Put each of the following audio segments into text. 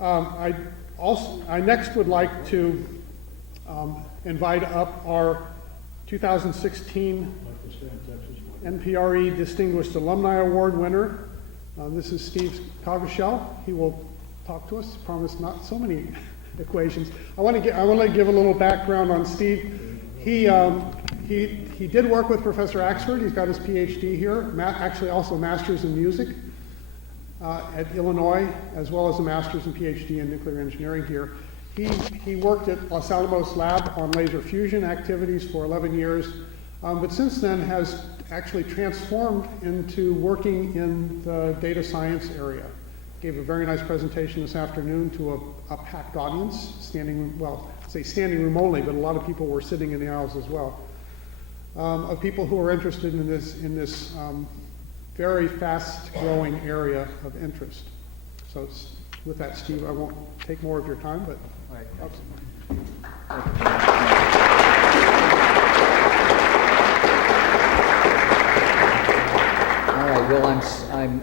I next would like to invite up our 2016 NPRE Distinguished Alumni Award winner. This is Steve Coggeshall. He will talk to us. Promise not so many equations. I want to give a little background on Steve. He did work with Professor Axford. He's got his PhD here, actually also a master's in music at Illinois, as well as a master's and PhD in nuclear engineering here. He worked at Los Alamos lab on laser fusion activities for 11 years, but since then has actually transformed into working in the data science area. Gave a very nice presentation this afternoon to a packed audience, standing room only, but a lot of people were sitting in the aisles as well, of people who are interested in this very fast-growing area of interest. So with that, Steve, I won't take more of your time, but. All right. All right. Well,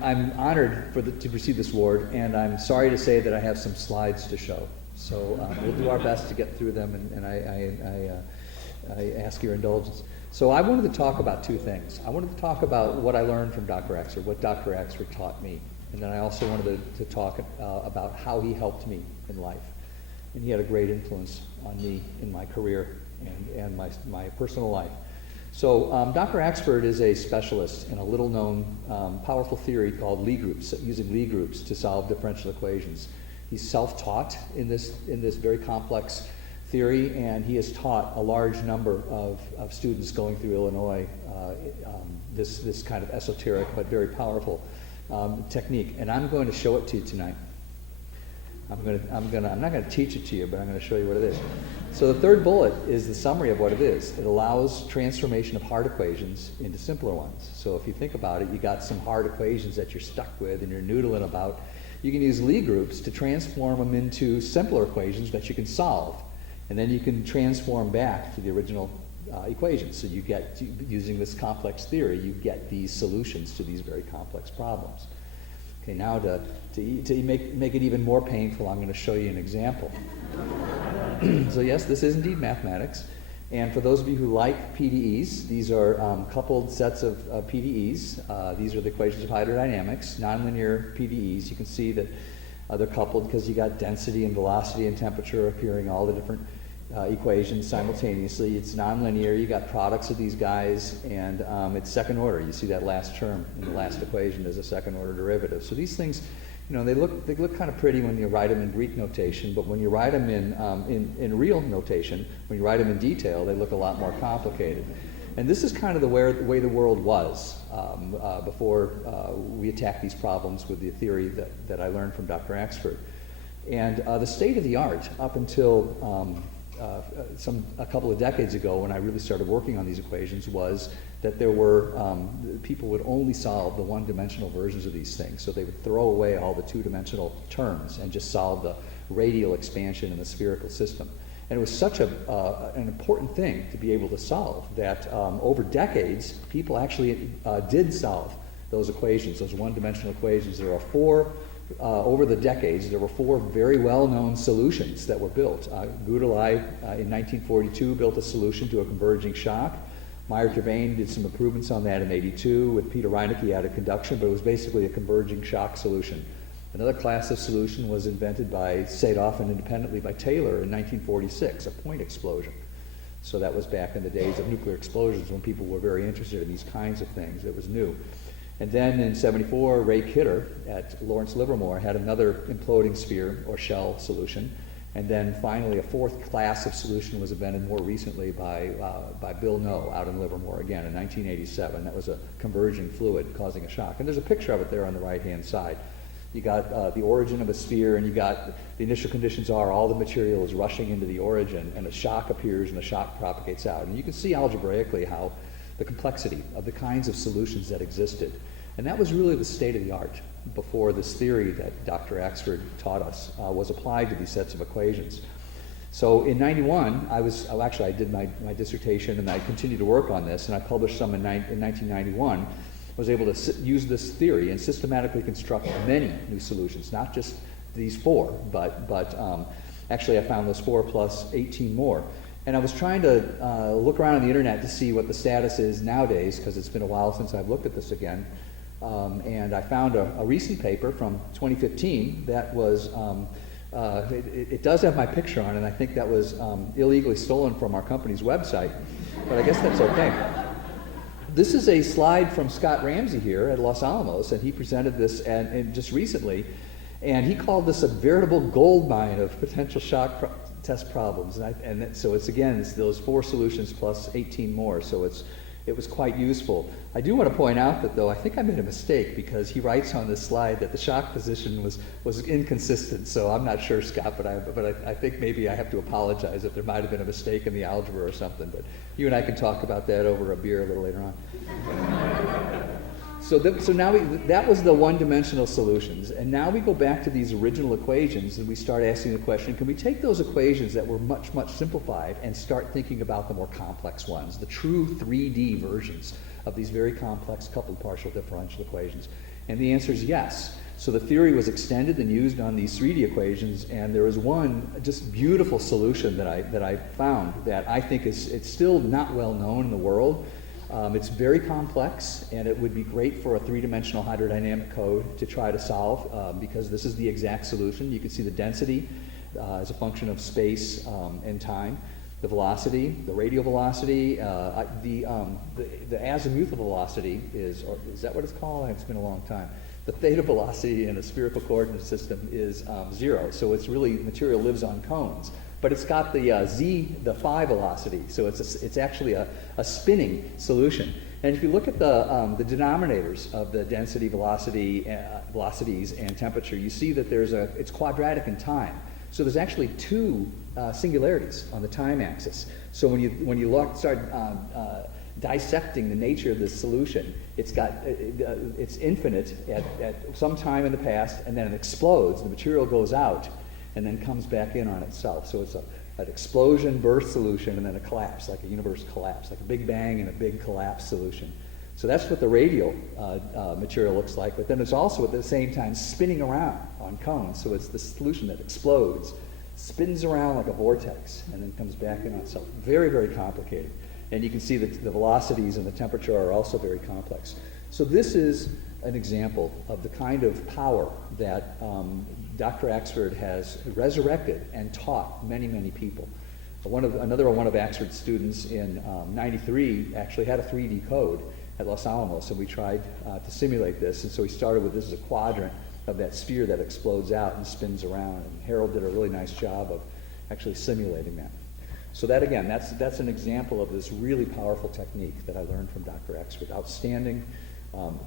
I'm honored to receive this award, and I'm sorry to say that I have some slides to show. So we'll do our best to get through them, and I ask your indulgence. So I wanted to talk about two things. I wanted to talk about what I learned from Dr. Axford, what Dr. Axford taught me, and then I also wanted to talk about how he helped me in life. And he had a great influence on me in my career and my personal life. So Dr. Axford is a specialist in a little-known powerful theory called Lie groups, using Lie groups to solve differential equations. He's self-taught in this very complex theory, and he has taught a large number of students going through Illinois this kind of esoteric but very powerful technique. And I'm going to show it to you tonight. I'm not going to teach it to you, but I'm going to show you what it is. So the third bullet is the summary of what it is. It allows transformation of hard equations into simpler ones. So if you think about it, you got some hard equations that you're stuck with and you're noodling about. You can use Lie groups to transform them into simpler equations that you can solve. And then you can transform back to the original equations. So you get, using this complex theory, you get these solutions to these very complex problems. Okay, now to make it even more painful, I'm going to show you an example. So yes, this is indeed mathematics. And for those of you who like PDEs, these are coupled sets of PDEs. These are the equations of hydrodynamics, nonlinear PDEs. You can see that they're coupled because you got density and velocity and temperature appearing all the different equations simultaneously. It's nonlinear. You got products of these guys, and it's second order. You see that last term in the last equation is a second order derivative. So these things, they look kind of pretty when you write them in Greek notation, but when you write them in real notation, when you write them in detail, they look a lot more complicated. And this is kind of the way the world was before we attacked these problems with the theory that I learned from Dr. Axford. And the state of the art up until a couple of decades ago, when I really started working on these equations, was that there were people would only solve the one-dimensional versions of these things. So they would throw away all the two-dimensional terms and just solve the radial expansion in the spherical system. And it was such an important thing to be able to solve that over decades, people actually did solve those equations, those one-dimensional equations. There are four, over the decades, there were four very well-known solutions that were built. Gudelai in 1942 built a solution to a converging shock. Meyer-Turvane did some improvements on that in 82. With Peter Reinecke, he added conduction, but it was basically a converging shock solution. Another class of solution was invented by Sadoff and independently by Taylor in 1946, a point explosion. So that was back in the days of nuclear explosions when people were very interested in these kinds of things. It was new. And then in 74, Ray Kidder at Lawrence Livermore had another imploding sphere or shell solution. And then finally, a fourth class of solution was invented more recently by Bill Noe out in Livermore again in 1987. That was a converging fluid causing a shock. And there's a picture of it there on the right-hand side. You got the origin of a sphere, and you got the initial conditions are all the material is rushing into the origin, and a shock appears, and the shock propagates out. And you can see algebraically how the complexity of the kinds of solutions that existed. And that was really the state of the art before this theory that Dr. Axford taught us was applied to these sets of equations. So in 91, I did my dissertation, and I continued to work on this, and I published some in 1991. I was able to use this theory and systematically construct many new solutions, not just these 4, but actually I found those 4 plus 18 more. And I was trying to look around on the internet to see what the status is nowadays, because it's been a while since I've looked at this again. And I found a recent paper from 2015 that was, it does have my picture on it, and I think that was illegally stolen from our company's website, but I guess that's okay. This is a slide from Scott Ramsey here at Los Alamos, and he presented this and just recently, and he called this a veritable gold mine of potential shock test problems. So it's those 4 solutions plus 18 more, so it was quite useful. I do want to point out that, though, I think I made a mistake, because he writes on this slide that the shock position was inconsistent. So I'm not sure, Scott, but I think maybe I have to apologize if there might have been a mistake in the algebra or something. But you and I can talk about that over a beer a little later on. So now that was the one-dimensional solutions, and now we go back to these original equations, and we start asking the question, can we take those equations that were much, much simplified and start thinking about the more complex ones, the true 3D versions of these very complex coupled partial differential equations? And the answer is yes. So the theory was extended and used on these 3D equations, and there is one just beautiful solution that I found that I think it's still not well known in the world. It's very complex, and it would be great for a 3-dimensional hydrodynamic code to try to solve, because this is the exact solution. You can see the density as a function of space and time, the velocity, the radial velocity, the azimuthal velocity is that what it's called? It's been a long time. The theta velocity in a spherical coordinate system is 0, so it's really, material lives on cones. But it's got the phi velocity, so it's actually a spinning solution. And if you look at the denominators of the density, velocity, velocities, and temperature, you see that it's quadratic in time. So there's actually 2 singularities on the time axis. So when you start dissecting the nature of this solution, it's infinite at some time in the past, and then it explodes. The material goes out and then comes back in on itself. So it's an explosion, burst solution, and then a collapse, like a universe collapse, like a big bang and a big collapse solution. So that's what the radial material looks like, but then it's also at the same time spinning around on cones. So it's the solution that explodes, spins around like a vortex, and then comes back in on itself. Very, very complicated. And you can see that the velocities and the temperature are also very complex. So this is an example of the kind of power that Dr. Axford has resurrected and taught many, many people. Another one of Axford's students in '93 actually had a 3D code at Los Alamos, and we tried to simulate this. And so he started with, this is a quadrant of that sphere that explodes out and spins around. And Harold did a really nice job of actually simulating that. So that, again, that's an example of this really powerful technique that I learned from Dr. Axford. Outstanding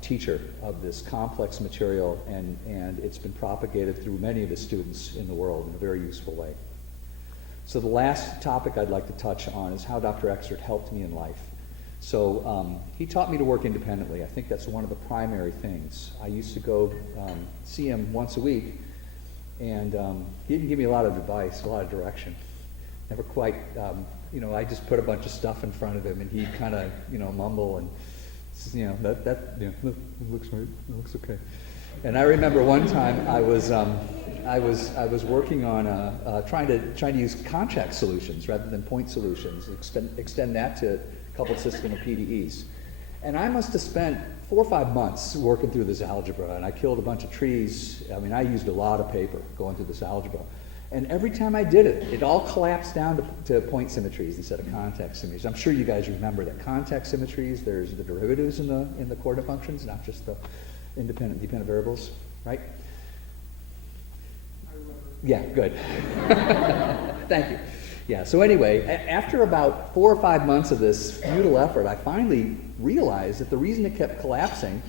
teacher of this complex material, and it's been propagated through many of his students in the world in a very useful way. So the last topic I'd like to touch on is how Dr. Excerpt helped me in life. So he taught me to work independently. I think that's one of the primary things. I used to go see him once a week, and he didn't give me a lot of advice, a lot of direction. Never quite, I just put a bunch of stuff in front of him, and he'd kind of, mumble and, that looks right, it looks okay. And I remember one time I was working on trying to use contact solutions rather than point solutions, extend that to a coupled system of PDEs. And I must have spent 4 or 5 months working through this algebra, and I killed a bunch of trees. I mean, I used a lot of paper going through this algebra. And every time I did it, it all collapsed down to point symmetries instead of contact symmetries. I'm sure you guys remember that contact symmetries, there's the derivatives in the coordinate functions, not just the independent, dependent variables, right? I remember. Yeah, good. Thank you. Yeah, so anyway, after about 4 or 5 months of this futile effort, I finally realized that the reason it kept collapsing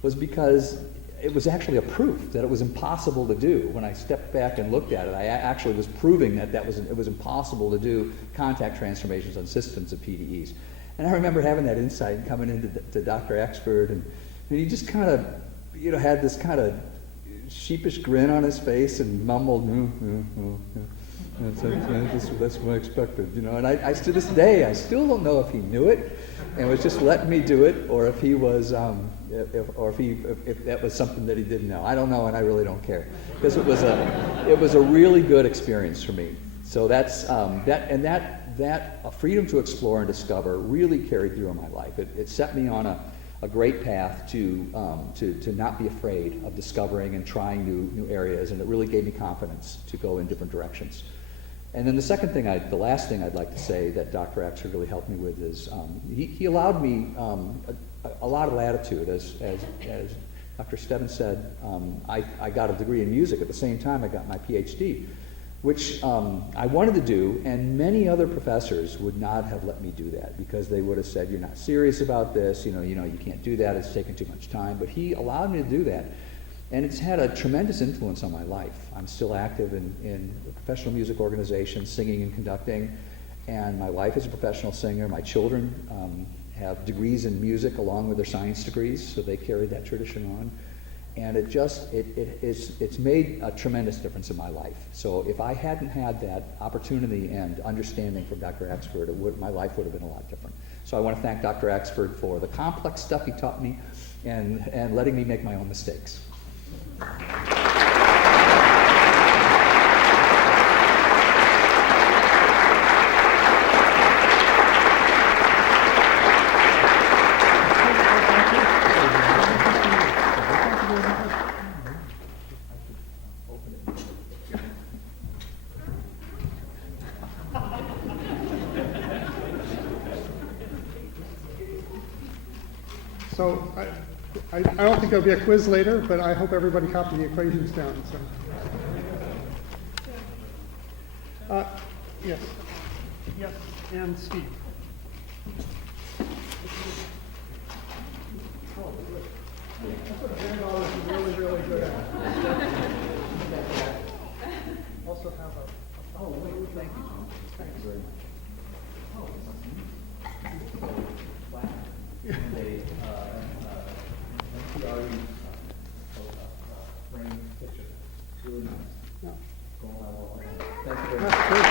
was because it was actually a proof that it was impossible to do. When I stepped back and looked at it, I actually was proving that it was impossible to do contact transformations on systems of PDEs. And I remember having that insight and coming into Dr. Axford, and he just kind of, had this kind of sheepish grin on his face and mumbled, that's what I expected, And I to this day, I still don't know if he knew it and was just letting me do it, or if he was if that was something that he didn't know. I don't know, and I really don't care, because it was a really good experience for me. So that's that freedom to explore and discover really carried through in my life. It set me on a great path to not be afraid of discovering and trying new areas, and it really gave me confidence to go in different directions. And then the last thing I'd like to say that Dr. Axford really helped me with is he allowed me a lot of latitude. As Dr. Stubbins said, I got a degree in music at the same time I got my PhD, which I wanted to do, and many other professors would not have let me do that because they would have said, you're not serious about this, you can't do that, it's taking too much time. But he allowed me to do that, and it's had a tremendous influence on my life. I'm still active in a professional music organization, singing and conducting, and my wife is a professional singer. My children have degrees in music along with their science degrees, so they carry that tradition on. And it's made a tremendous difference in my life. So if I hadn't had that opportunity and understanding from Dr. Axford, my life would have been a lot different. So I want to thank Dr. Axford for the complex stuff he taught me and letting me make my own mistakes. So I don't think there'll be a quiz later, but I hope everybody copied the equations down. So, yes, yes, and Steve. That's what Randall is really, really good at. Also have a. Oh, wait, thank you, John. Thank you very much. And a NPRE frame picture. It's really nice. Yeah. Going on well. Thank you very much. That's great.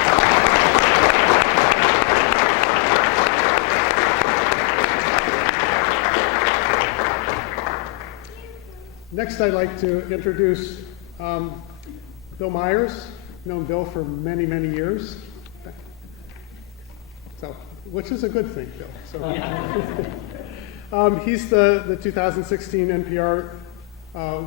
Next, I'd like to introduce Bill Myers. I've known Bill for many, many years. So, which is a good thing, Bill. So, he's the 2016 NPR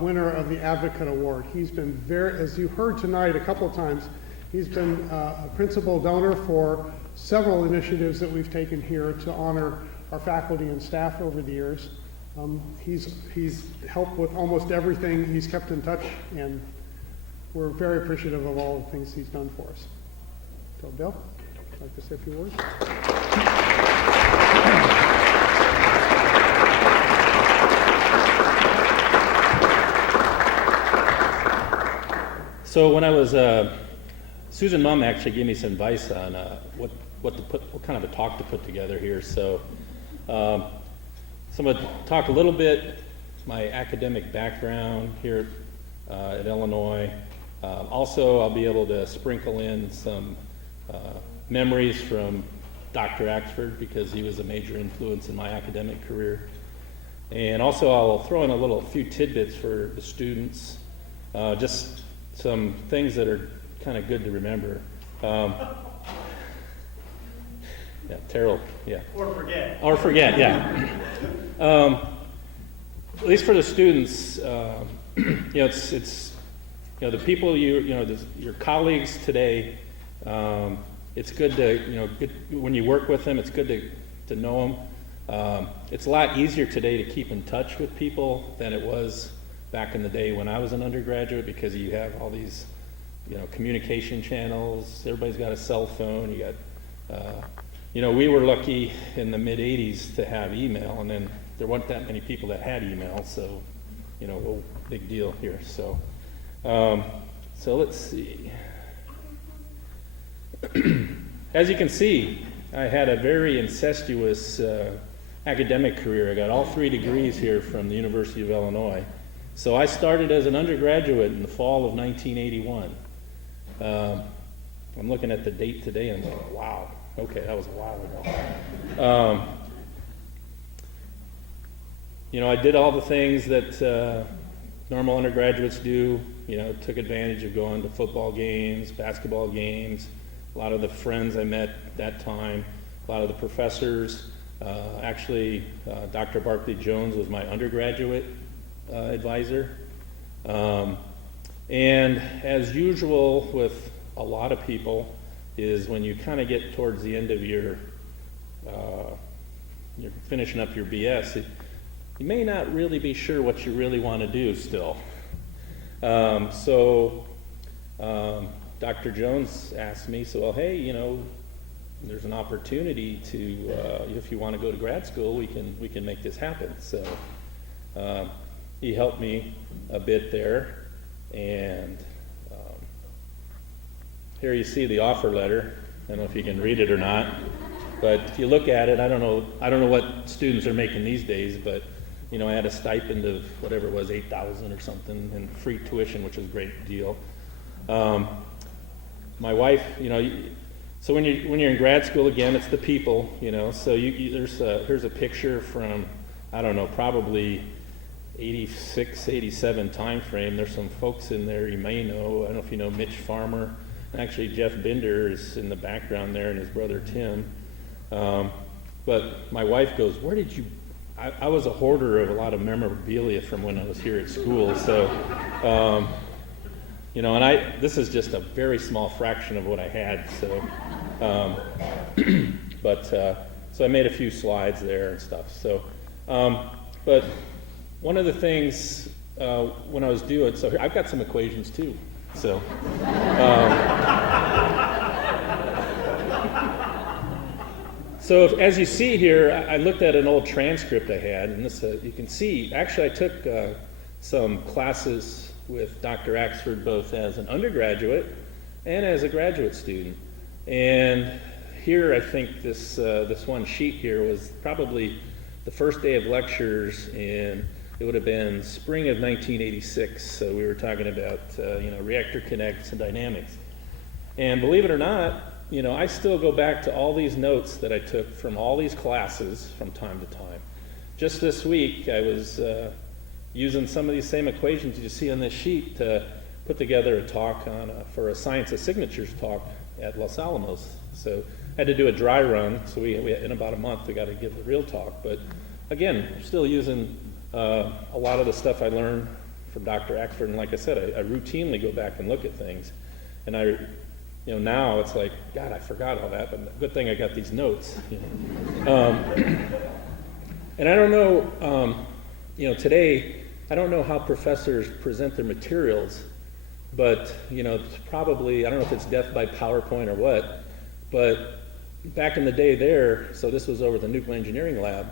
winner of the Advocate Award. He's been as you heard tonight a couple of times, he's been a principal donor for several initiatives that we've taken here to honor our faculty and staff over the years. He's helped with almost everything. He's kept in touch, and we're very appreciative of all the things he's done for us. So, Bill, would you like to say a few words? So when I was, Susan Mum actually gave me some advice on what kind of a talk to put together here. So I'm going to talk a little bit my academic background here at Illinois. Also, I'll be able to sprinkle in some memories from Dr. Axford because he was a major influence in my academic career. And also, I'll throw in a few tidbits for the students, just some things that are kind of good to remember. Yeah, Terrell, yeah. Or forget. Or forget, yeah. At least for the students, it's the people your colleagues today. It's good to when you work with them. It's good to know them. It's a lot easier today to keep in touch with people than it was back in the day when I was an undergraduate because you have all these communication channels. Everybody's got a cell phone. You got we were lucky in the mid-'80s to have email, and then there weren't that many people that had email, so, big deal here. So, so let's see. As you can see, I had a very incestuous academic career. I got all 3 degrees here from the University of Illinois. So I started as an undergraduate in the fall of 1981. I'm looking at the date today, and I'm like, wow. Okay, that was a while ago. I did all the things that normal undergraduates do. Took advantage of going to football games, basketball games. A lot of the friends I met that time, a lot of the professors. Actually, Dr. Barclay Jones was my undergraduate advisor. And as usual with a lot of people, is when you kind of get towards the end of you're finishing up your BS, you may not really be sure what you really want to do still. So Dr. Jones asked me, well, hey, there's an opportunity to, if you want to go to grad school, we can make this happen. So he helped me a bit there, and here you see the offer letter. I don't know if you can read it or not, but if you look at it, I don't know what students are making these days, but I had a stipend of whatever it was, $8,000 or something, and free tuition, which was a great deal. My wife, so when you're in grad school, again, it's the people, so here's a picture from, I don't know, probably 86, 87 time frame. There's some folks in there you may know. I don't know if you know Mitch Farmer. Actually, Jeff Binder is in the background there, and his brother Tim. But my wife goes, where did you, I was a hoarder of a lot of memorabilia from when I was here at school, so, and this is just a very small fraction of what I had, so, so I made a few slides there and stuff, so, but one of the things, when I was doing, so I've got some equations too, so, so as you see here, I looked at an old transcript I had, and this you can see, actually I took some classes with Dr. Axford both as an undergraduate and as a graduate student. And here I think this one sheet here was probably the first day of lectures, and it would have been spring of 1986, so we were talking about reactor kinetics and dynamics. And believe it or not, I still go back to all these notes that I took from all these classes from time to time. Just this week, I was using some of these same equations you see on this sheet to put together a talk for a Science of Signatures talk at Los Alamos. So I had to do a dry run, so we in about a month we got to give the real talk. But again, I'm still using a lot of the stuff I learned from Dr. Axford, and like I said, I routinely go back and look at things, and now it's like, God, I forgot all that, but good thing I got these notes. And I don't know, today, I don't know how professors present their materials, but, it's probably, I don't know if it's death by PowerPoint or what, but back in the day there, so this was over the nuclear engineering lab,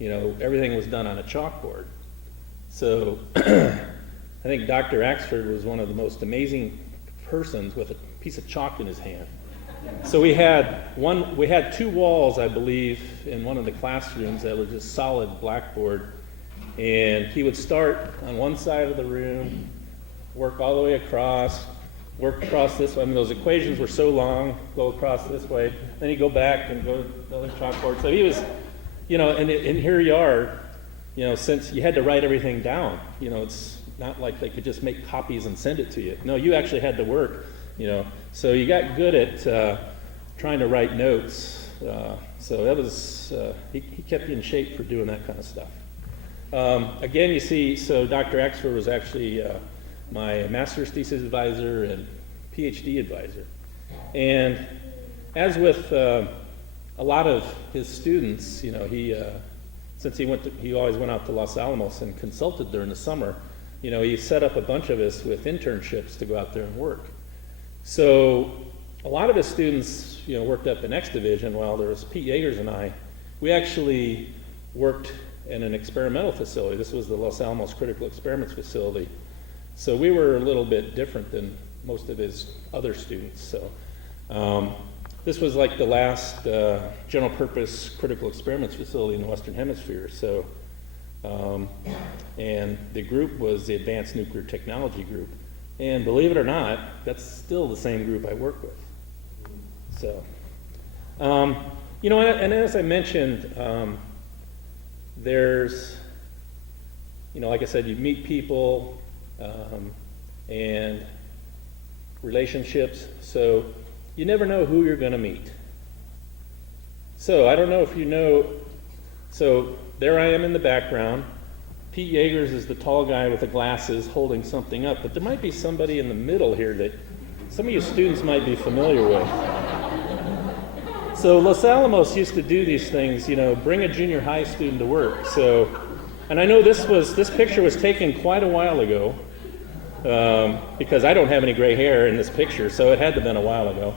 everything was done on a chalkboard. So I think Dr. Axford was one of the most amazing persons with a piece of chalk in his hand. So we had two walls, I believe, in one of the classrooms that were just solid blackboard, and he would start on one side of the room, work all the way across, work across this way. I mean, those equations were so long, go across this way, then he'd go back and go to the other chalkboard. So he was, and here you are, since you had to write everything down, it's not like they could just make copies and send it to you. No, you actually had to work, So you got good at trying to write notes. So that was, he kept you in shape for doing that kind of stuff. Again, you see, so Dr. Axford was actually my master's thesis advisor and PhD advisor. And as with a lot of his students, since he always went out to Los Alamos and consulted during the summer, he set up a bunch of us with internships to go out there and work. So a lot of his students, worked up in X Division, while there was Pete Yeagers and I. We actually worked in an experimental facility. This was the Los Alamos Critical Experiments Facility. So we were a little bit different than most of his other students. So this was like the last general purpose critical experiments facility in the Western Hemisphere. So, and the group was the Advanced Nuclear Technology Group. And believe it or not, that's still the same group I work with. So, and as I mentioned, there's like I said, you meet people and relationships, so you never know who you're going to meet. So I don't know if you know, so there I am in the background. Pete Yeagers is the tall guy with the glasses holding something up, but there might be somebody in the middle here that some of you students might be familiar with. So Los Alamos used to do these things, bring a junior high student to work. So, and I know this picture was taken quite a while ago, because I don't have any gray hair in this picture, so it had to have been a while ago.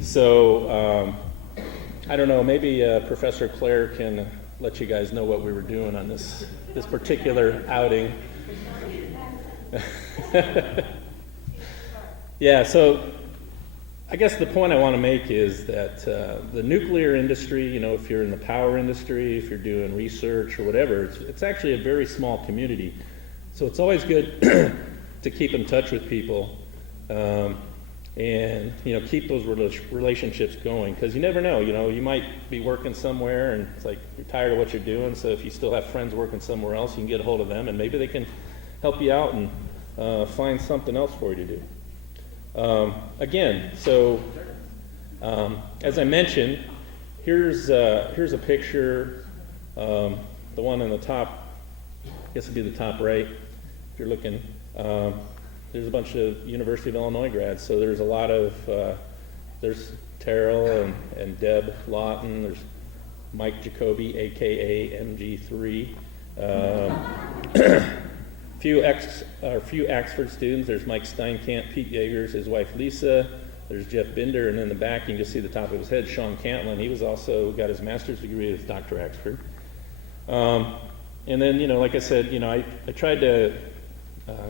So, I don't know, maybe Professor Claire can let you guys know what we were doing on this particular outing. Yeah, so I guess the point I want to make is that the nuclear industry, if you're in the power industry, if you're doing research or whatever, it's actually a very small community. So it's always good to keep in touch with people and keep those relationships going, because you never know. You might be working somewhere and it's like you're tired of what you're doing, so if you still have friends working somewhere else, you can get a hold of them and maybe they can help you out and find something else for you to do. Again, so as I mentioned, here's a picture, the one on the top, I guess it'd be the top right, if you're looking. There's a bunch of University of Illinois grads, so there's a lot of, there's Terrell and Deb Lawton, there's Mike Jacoby, aka MG3, few Axford students. There's Mike Steinkamp, Pete Yeagers, his wife Lisa, there's Jeff Binder, and in the back you can just see the top of his head, Sean Cantlin. He was also got his master's degree with Dr. Axford. And then, like I said, I tried to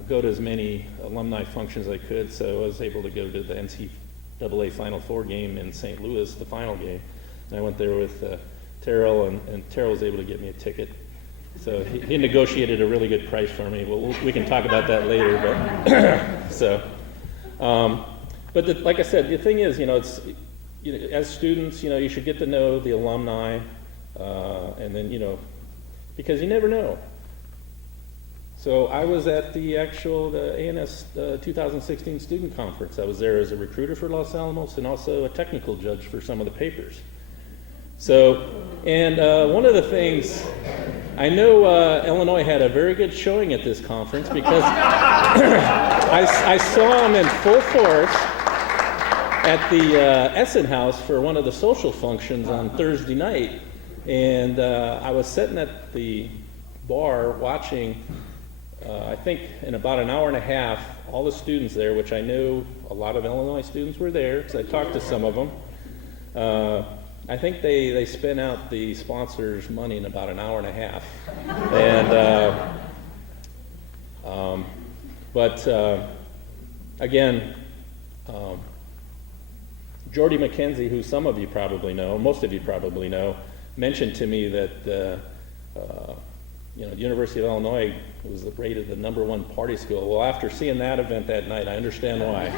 go to as many alumni functions as I could, so I was able to go to the NCAA Final Four game in St. Louis, the final game. And I went there with Terrell, and Terrell was able to get me a ticket. So he negotiated a really good price for me. Well, we can talk about that later. But so, like I said, the thing is, it's as students, you should get to know the alumni, and then because you never know. So I was at the ANS 2016 student conference. I was there as a recruiter for Los Alamos and also a technical judge for some of the papers. So, and one of the things, I know Illinois had a very good showing at this conference because I saw them in full force at the Essen House for one of the social functions on Thursday night. And I was sitting at the bar watching, I think in about an hour and a half, all the students there, which I knew a lot of Illinois students were there because I talked to some of them. I think they spent out the sponsors' money in about an hour and a half. And, again, Jordy McKenzie, who some of you probably know, most of you probably know, mentioned to me that the University of Illinois was rated the #1 party school. Well, after seeing that event that night, I understand why.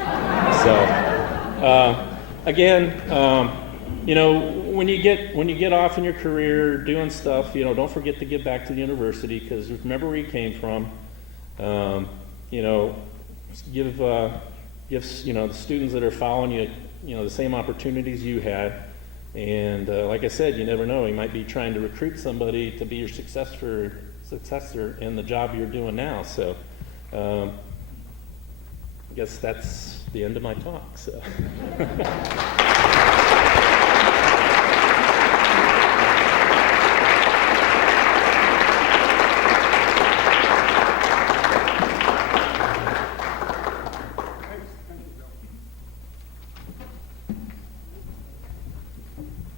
So, again, when you get off in your career doing stuff, don't forget to give back to the university, because remember where you came from. Give the students that are following you, the same opportunities you had. And like I said, you never know. You might be trying to recruit somebody to be your successor in the job you're doing now. So I guess that's the end of my talk. So.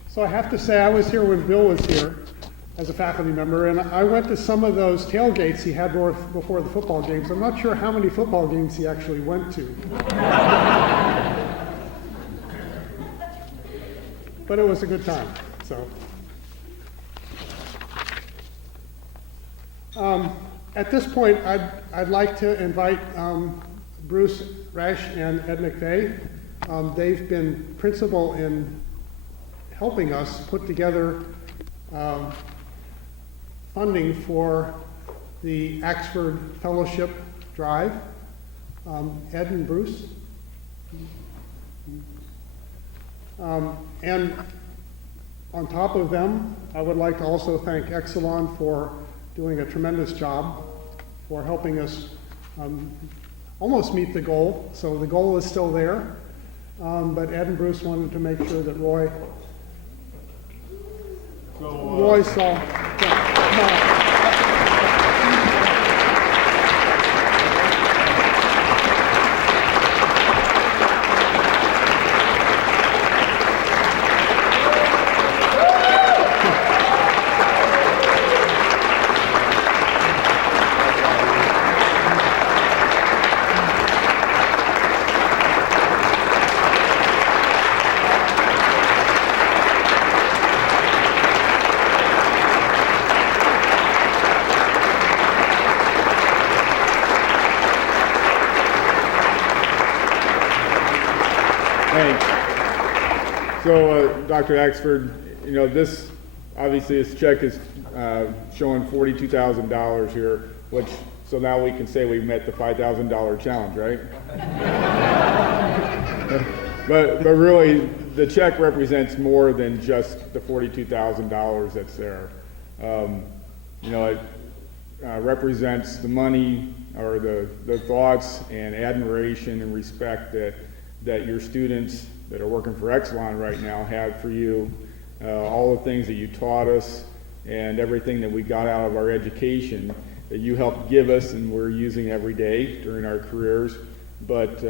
So I have to say, I was here when Bill was here as a faculty member, and I went to some of those tailgates he had before the football games. I'm not sure how many football games he actually went to. But it was a good time, so. At this point, I'd like to invite Bruce Resch and Ed McVeigh. They've been principal in helping us put together funding for the Axford Fellowship Drive, Ed and Bruce. And on top of them, I would like to also thank Exelon for doing a tremendous job, for helping us almost meet the goal. So the goal is still there, but Ed and Bruce wanted to make sure that Roy saw. So, Dr. Axford, this, obviously this check is showing $42,000 here, so now we can say we met the $5,000 challenge, right? but really, the check represents more than just the $42,000 that's there. It represents the money or the thoughts and admiration and respect that your students that are working for Exelon right now have for you, all the things that you taught us and everything that we got out of our education that you helped give us and we're using every day during our careers. But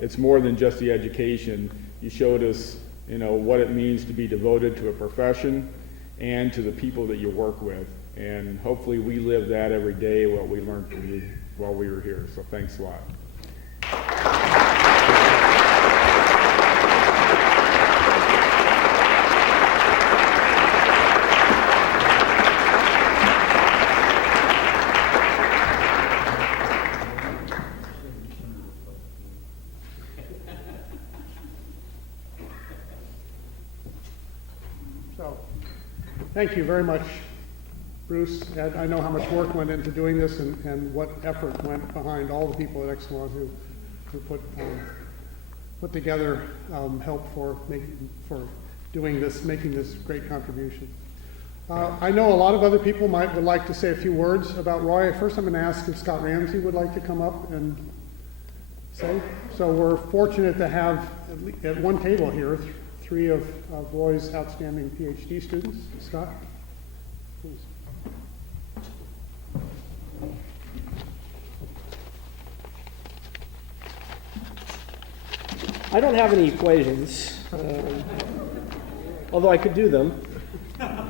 it's more than just the education. You showed us, what it means to be devoted to a profession and to the people that you work with. And hopefully we live that every day, what we learned from you while we were here. So thanks a lot. Thank you very much, Bruce. Ed, I know how much work went into doing this and what effort went behind all the people at Exelon who put together help for doing this, making this great contribution. I know a lot of other people would like to say a few words about Roy. First, I'm going to ask if Scott Ramsey would like to come up and say. So we're fortunate to have at one table here three of Roy's outstanding PhD students. Scott, please. I don't have any equations, although I could do them.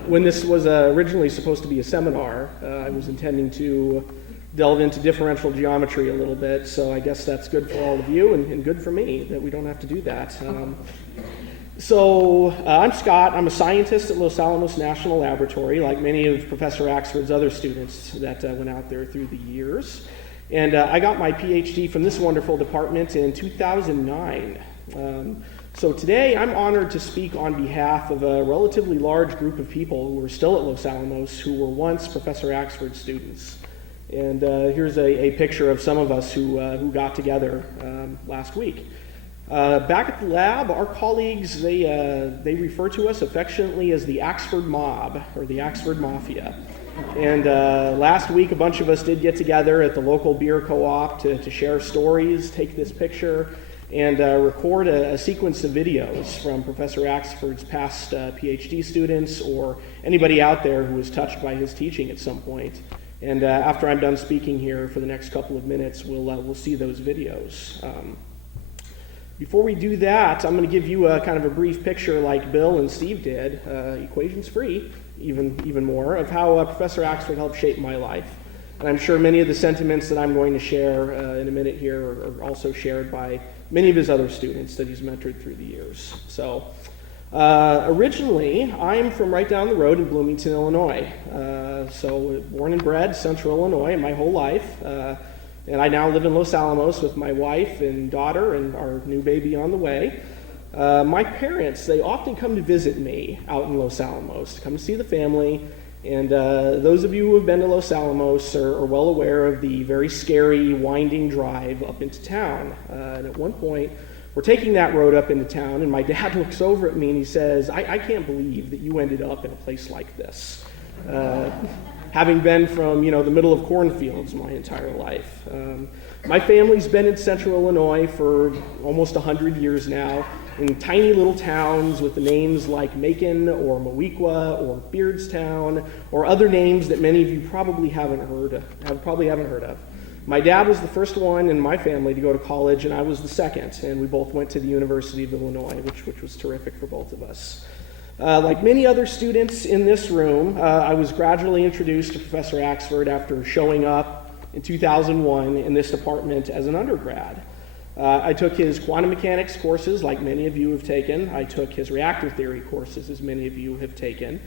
When this was originally supposed to be a seminar, I was intending to delve into differential geometry a little bit, so I guess that's good for all of you and good for me that we don't have to do that. I'm Scott. I'm a scientist at Los Alamos National Laboratory, like many of Professor Axford's other students that went out there through the years. And I got my PhD from this wonderful department in 2009. So today I'm honored to speak on behalf of a relatively large group of people who are still at Los Alamos who were once Professor Axford students. And here's a picture of some of us who got together last week. Back at the lab, our colleagues, they refer to us affectionately as the Axford Mob, or the Axford Mafia. And last week, a bunch of us did get together at the local beer co-op to share stories, take this picture, and record a sequence of videos from Professor Axford's past PhD students or anybody out there who was touched by his teaching at some point. And after I'm done speaking here for the next couple of minutes, we'll see those videos. Before we do that, I'm going to give you a kind of a brief picture like Bill and Steve did, equations free, even more, of how Professor Axford helped shape my life. And I'm sure many of the sentiments that I'm going to share in a minute here are also shared by many of his other students that he's mentored through the years. So originally, I'm from right down the road in Bloomington, Illinois. So born and bred Central Illinois my whole life. And I now live in Los Alamos with my wife and daughter and our new baby on the way. My parents, they often come to visit me out in Los Alamos, to come to see the family, And those of you who have been to Los Alamos are well aware of the very scary, winding drive up into town. And at one point, we're taking that road up into town, and my dad looks over at me and he says, I can't believe that you ended up in a place like this. Having been from, the middle of cornfields my entire life. My family's been in central Illinois for almost 100 years now, in tiny little towns with the names like Macon or Mowequa or Beardstown or other names that many of you probably haven't heard of. My dad was the first one in my family to go to college, and I was the second, and we both went to the University of Illinois, which was terrific for both of us. Like many other students in this room, I was gradually introduced to Professor Axford after showing up in 2001 in this department as an undergrad. I took his quantum mechanics courses, like many of you have taken. I took his reactor theory courses, as many of you have taken.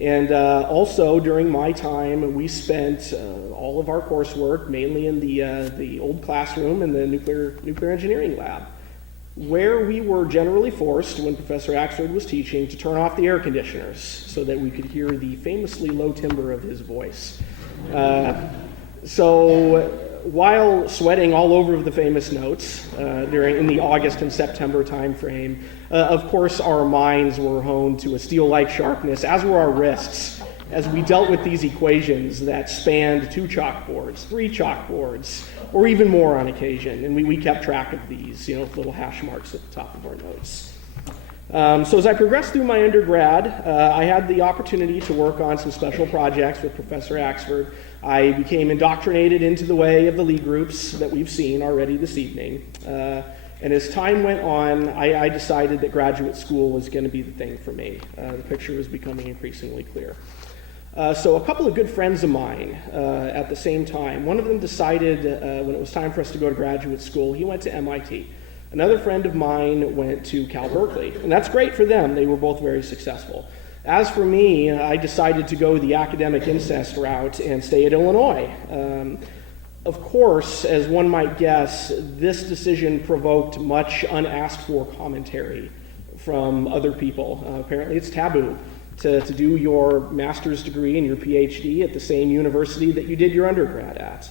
And also, during my time, we spent all of our coursework mainly in the old classroom in the nuclear engineering lab, where we were generally forced, when Professor Axford was teaching, to turn off the air conditioners so that we could hear the famously low timbre of his voice. So while sweating all over the famous notes in the August and September time frame, of course our minds were honed to a steel-like sharpness, as were our wrists, as we dealt with these equations that spanned 2 chalkboards, 3 chalkboards, or even more on occasion. And we kept track of these, little hash marks at the top of our notes. So as I progressed through my undergrad, I had the opportunity to work on some special projects with Professor Axford. I became indoctrinated into the way of the Lee groups that we've seen already this evening. And as time went on, I decided that graduate school was going to be the thing for me. The picture was becoming increasingly clear. So a couple of good friends of mine at the same time, one of them decided when it was time for us to go to graduate school, he went to MIT. Another friend of mine went to Cal Berkeley, and that's great for them. They were both very successful. As for me, I decided to go the academic incest route and stay at Illinois. Of course, as one might guess, this decision provoked much unasked for commentary from other people. Apparently it's taboo to do your master's degree and your PhD at the same university that you did your undergrad at.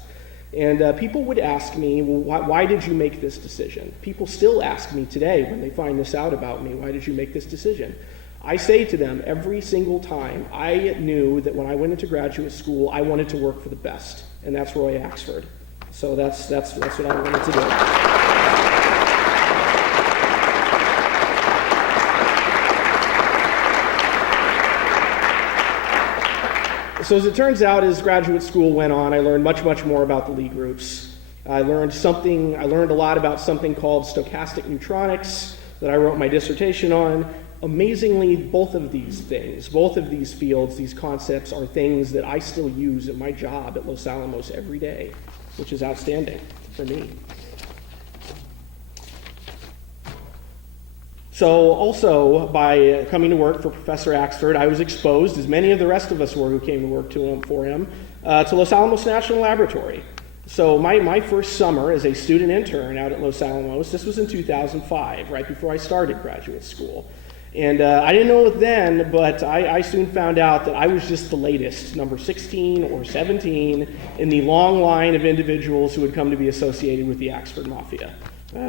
And people would ask me, well, why did you make this decision? People still ask me today when they find this out about me, why did you make this decision? I say to them every single time, I knew that when I went into graduate school, I wanted to work for the best, and that's Roy Axford. So that's what I wanted to do. So as it turns out, as graduate school went on, I learned much more about the Lie groups. I learned a lot about something called stochastic neutronics that I wrote my dissertation on. Amazingly, both of these fields, these concepts are things that I still use in my job at Los Alamos every day, which is outstanding for me. So also, by coming to work for Professor Axford, I was exposed, as many of the rest of us were who came to work for him, to Los Alamos National Laboratory. So my first summer as a student intern out at Los Alamos, this was in 2005, right before I started graduate school. And I didn't know it then, but I soon found out that I was just the latest, number 16 or 17, in the long line of individuals who had come to be associated with the Axford Mafia.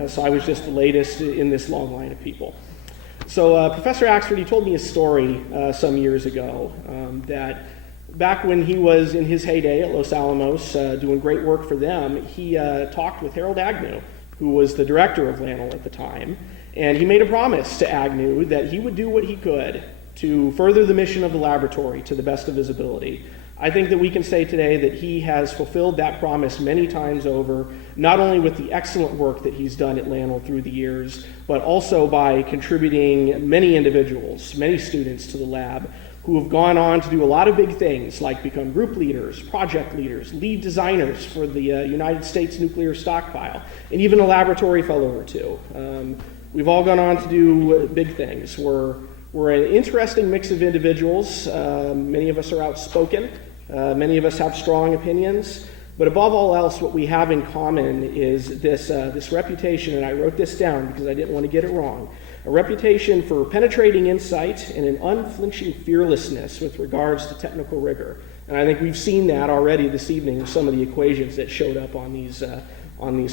So I was just the latest in this long line of people. So Professor Axford, he told me a story some years ago that back when he was in his heyday at Los Alamos doing great work for them, he talked with Harold Agnew, who was the director of LANL at the time, and he made a promise to Agnew that he would do what he could to further the mission of the laboratory to the best of his ability. I think that we can say today that he has fulfilled that promise many times over, not only with the excellent work that he's done at LANL through the years, but also by contributing many individuals, many students to the lab who have gone on to do a lot of big things, like become group leaders, project leaders, lead designers for the United States nuclear stockpile, and even a laboratory fellow or two. We've all gone on to do big things. We're an interesting mix of individuals. Many of us are outspoken. Many of us have strong opinions. But above all else, what we have in common is this reputation, and I wrote this down because I didn't want to get it wrong, a reputation for penetrating insight and an unflinching fearlessness with regards to technical rigor. And I think we've seen that already this evening with some of the equations that showed up on these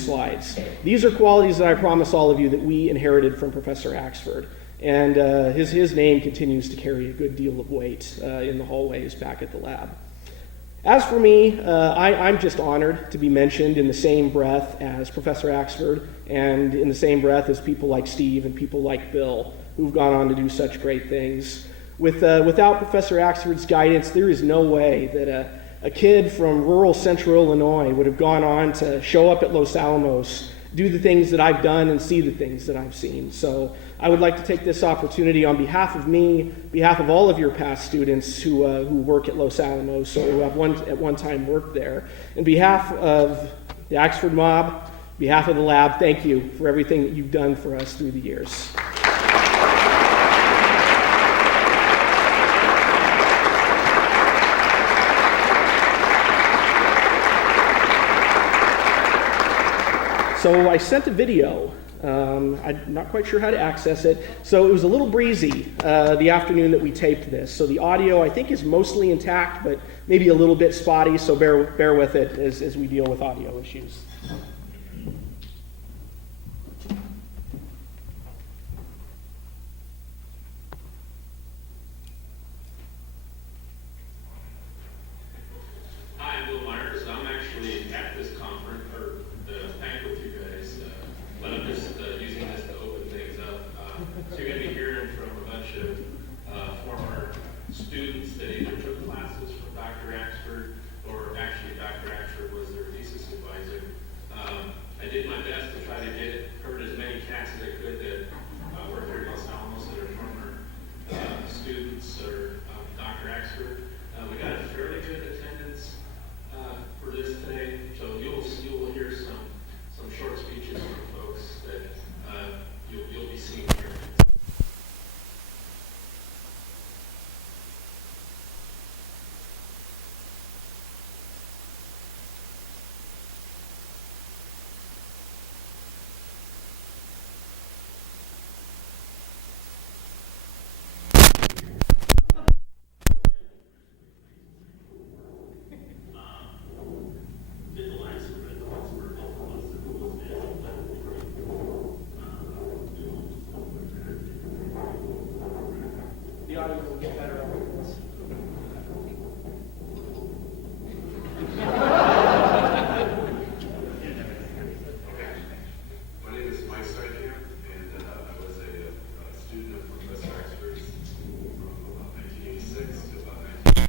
slides. These are qualities that I promise all of you that we inherited from Professor Axford. And his name continues to carry a good deal of weight in the hallways back at the lab. As for me, I'm just honored to be mentioned in the same breath as Professor Axford and in the same breath as people like Steve and people like Bill, who've gone on to do such great things. Without Professor Axford's guidance, there is no way that a kid from rural central Illinois would have gone on to show up at Los Alamos, do the things that I've done, and see the things that I've seen. So I would like to take this opportunity on behalf of me, behalf of all of your past students who work at Los Alamos or who have at one time worked there, in behalf of the Axford mob, behalf of the lab, thank you for everything that you've done for us through the years. So I sent a video. I'm not quite sure how to access it. So it was a little breezy the afternoon that we taped this. So the audio, I think, is mostly intact, but maybe a little bit spotty, so bear with it as we deal with audio issues. The audio will get better after this. My name is Mike Steinkamp, and I was a student of Professor Axford's from about 1986 to about 19...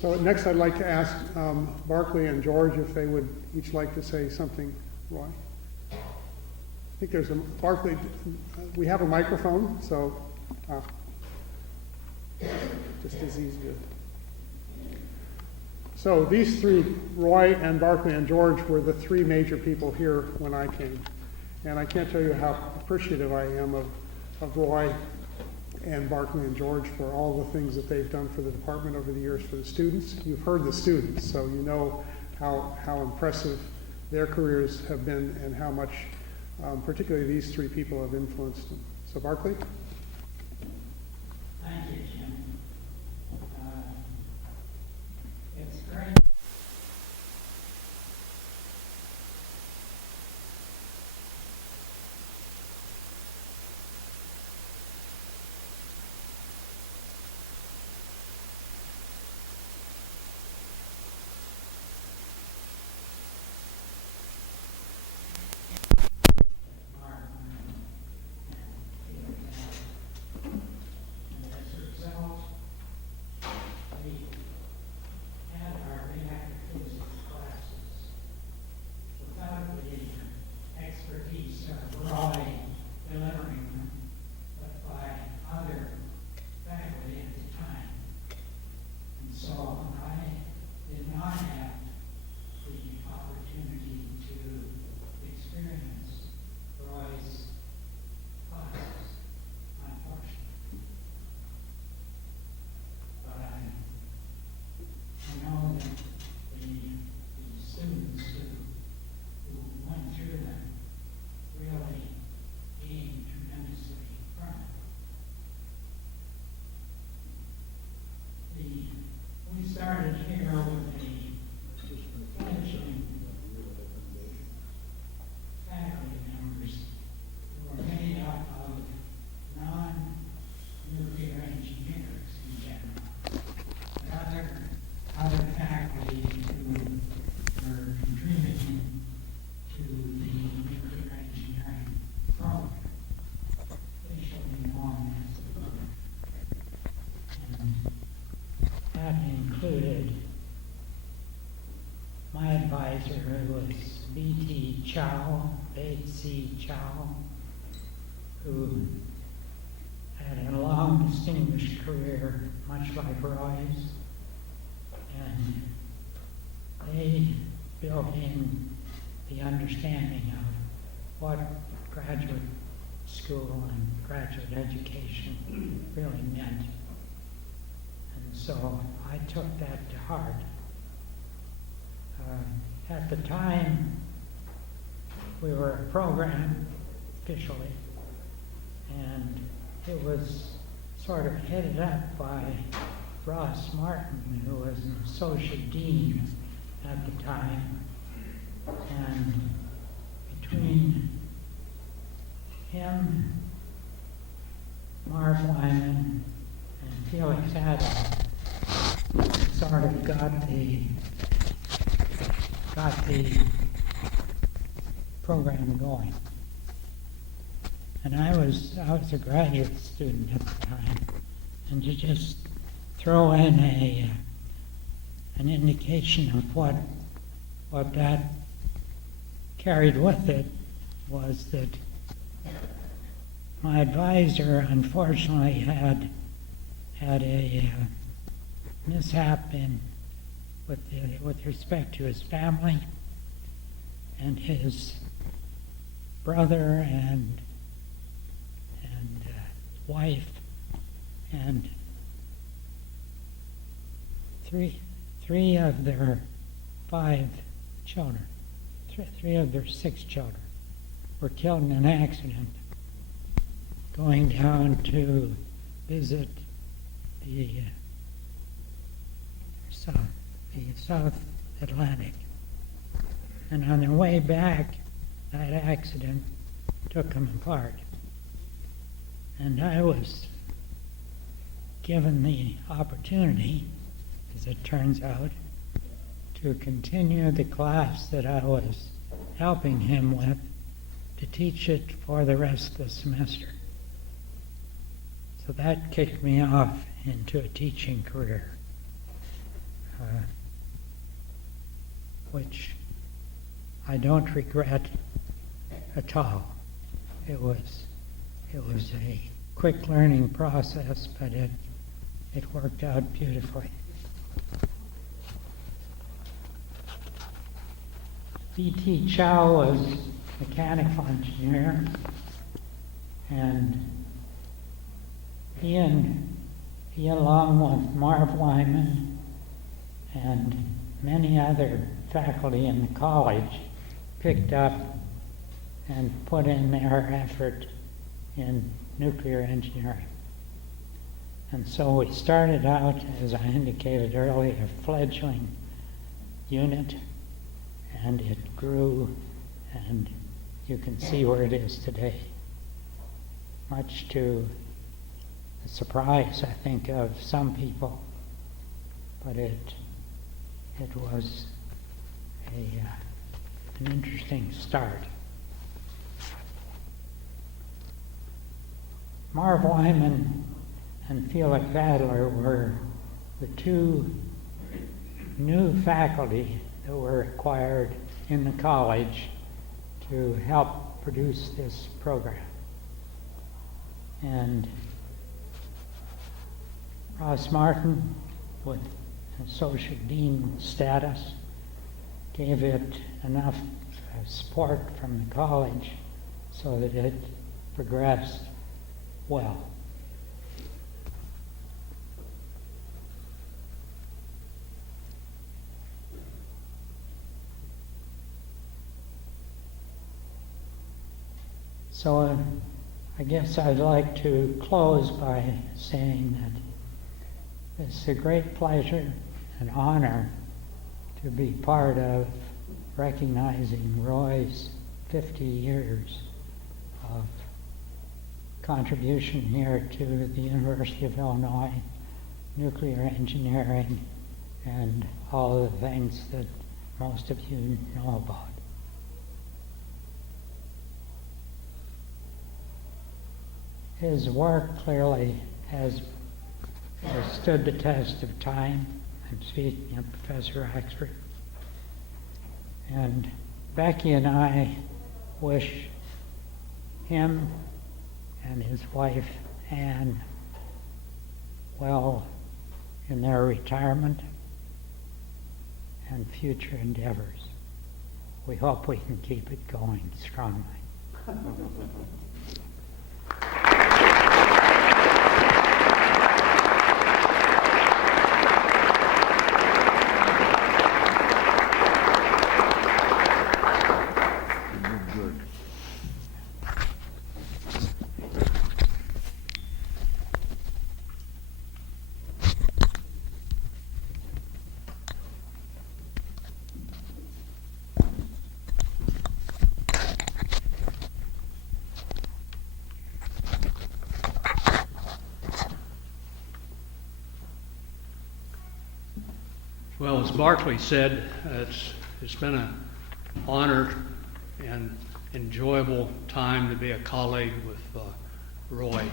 So next I'd like to ask Barclay and George if they would each like to say something. Roy? I think there's a, Barclay, we have a microphone, so just as easy to. So these three, Roy and Barclay and George, were the three major people here when I came. And I can't tell you how appreciative I am of Roy and Barclay and George for all the things that they've done for the department over the years for the students. You've heard the students, so you know how impressive their careers have been and how much particularly these three people have influenced them. So Barclay? Thank you, Jim. It's great. Started here with a fledgling faculty members who are made up of non-nuclear engineers in general, other faculty who were contributing to the nuclear engineering program, officially known as the program. That included my advisor, who was B.T. Chow, C. Chow, who had a long, distinguished career, much like Roy's, and they built in the understanding of what graduate school and graduate education really meant. So I took that to heart. At the time, we were a program officially, and it was sort of headed up by Ross Martin, who was an associate dean at the time. And between him, Marv Lyman, and Felix Adams sort of got the program going. And I was a graduate student at the time, and to just throw in an indication of what that carried with it was that my advisor unfortunately had a mishap with respect to his family, and his brother and wife and three of their 5 children, three of their 6 children were killed in an accident going down to visit the South Atlantic. And on their way back, that accident took them apart. And I was given the opportunity, as it turns out, to continue the class that I was helping him with, to teach it for the rest of the semester. So that kicked me off into a teaching career. which I don't regret at all. It was a quick learning process, but it worked out beautifully. B.T. Chow was mechanical engineer, and he along with Marv Wyman and many other faculty in the college picked up and put in their effort in nuclear engineering. And so we started out, as I indicated earlier, a fledgling unit, and it grew, and you can see where it is today. Much to the surprise, I think, of some people, but it was an interesting start. Marv Wyman and Felix Adler were the two new faculty that were acquired in the college to help produce this program. And Ross Martin, with associate dean status, gave it enough support from the college so that it progressed well. So I guess I'd like to close by saying that it's a great pleasure and honor to be part of recognizing Roy's 50 years of contribution here to the University of Illinois, nuclear engineering, and all the things that most of you know about. His work clearly has stood the test of time. I'm speaking of Professor Axford. And Becky and I wish him and his wife Anne well in their retirement and future endeavors. We hope we can keep it going strongly. Well, as Barclay said, it's been an honor and enjoyable time to be a colleague with Roy.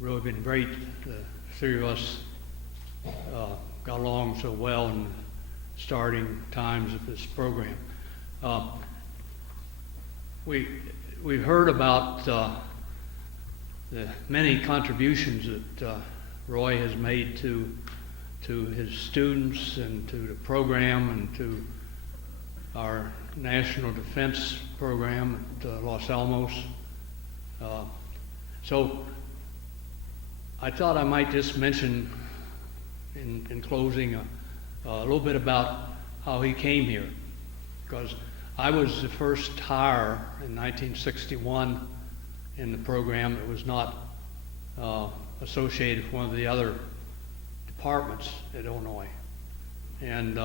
Really been great. The three of us got along so well in the starting times of this program. We've heard about the many contributions that Roy has made to his students and to the program and to our national defense program at Los Alamos. So I thought I might just mention in closing a little bit about how he came here, because I was the first hire in 1961 in the program that was not associated with one of the other departments at Illinois. And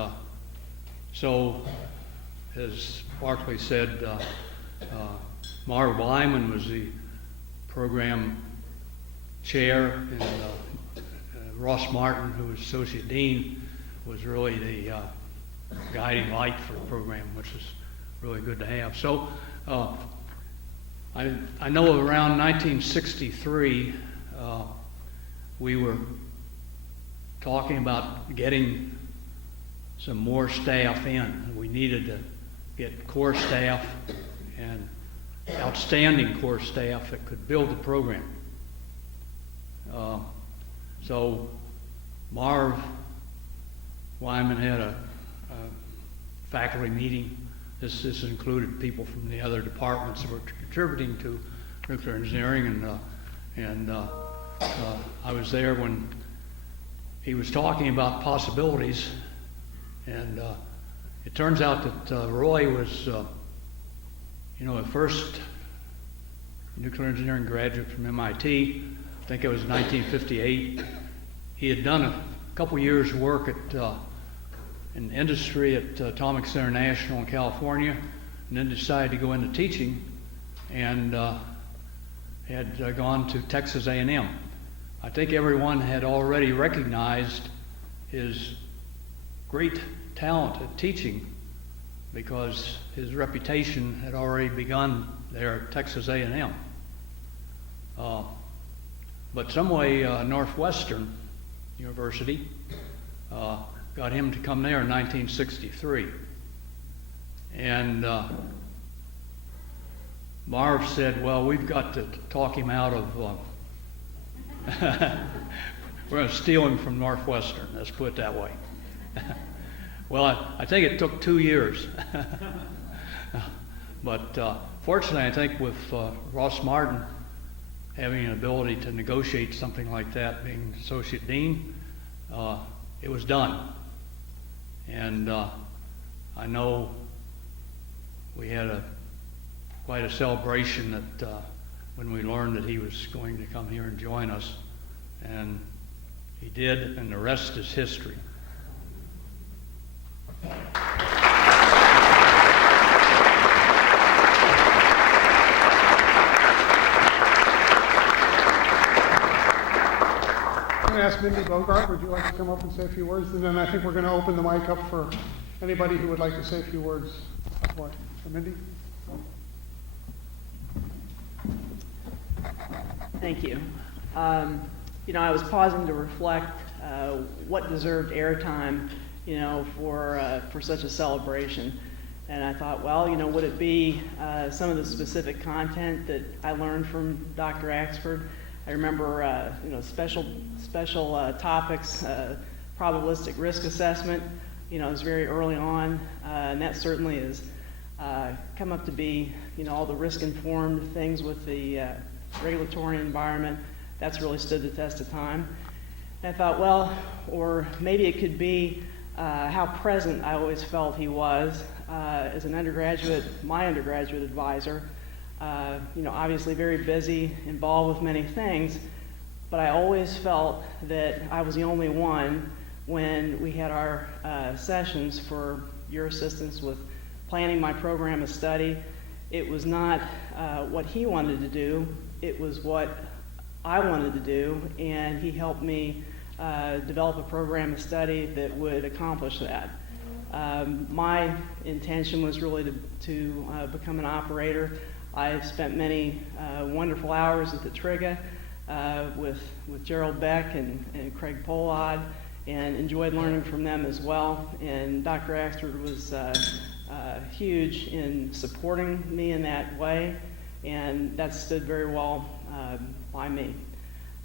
so, as Barclay said, Marv Wyman was the program chair, and Ross Martin, who was associate dean, was really the guiding light for the program, which is really good to have. So I know around 1963 we were talking about getting some more staff in. We needed to get core staff and outstanding core staff that could build the program. So Marv Wyman had a faculty meeting. This included people from the other departments that were contributing to nuclear engineering, and I was there when he was talking about possibilities, and it turns out that Roy was, a first nuclear engineering graduate from MIT. I think it was 1958. He had done a couple years' work in industry at Atomic Center National in California, and then decided to go into teaching, and had gone to Texas A&M. I think everyone had already recognized his great talent at teaching because his reputation had already begun there at Texas A&M. But some way Northwestern University got him to come there in 1963. And Marv said, well, we've got to talk him out of, we're going to steal him from Northwestern, let's put it that way. Well, I think it took 2 years. But fortunately, I think with Ross Martin having an ability to negotiate something like that, being associate dean, it was done. And I know we had quite a celebration that when we learned that he was going to come here and join us, and he did, and the rest is history. I'm going to ask Mindy Bogart, would you like to come up and say a few words? And then I think we're going to open the mic up for anybody who would like to say a few words. So Mindy? Thank you. I was pausing to reflect what deserved airtime, for such a celebration. And I thought, well, would it be some of the specific content that I learned from Dr. Axford? I remember, special topics, probabilistic risk assessment. It was very early on, and that certainly has come up to be, all the risk-informed things with the regulatory environment. That's really stood the test of time. And I thought, well, or maybe it could be how present I always felt he was as an undergraduate, my undergraduate advisor. Obviously very busy, involved with many things, but I always felt that I was the only one when we had our sessions for your assistance with planning my program of study. It was not what he wanted to do, it was what I wanted to do, and he helped me develop a program of study that would accomplish that. My intention was really to become an operator. I've spent many wonderful hours at the Triga with Gerald Beck and Craig Pollard, and enjoyed learning from them as well. And Dr. Axford was huge in supporting me in that way, and that stood very well by me.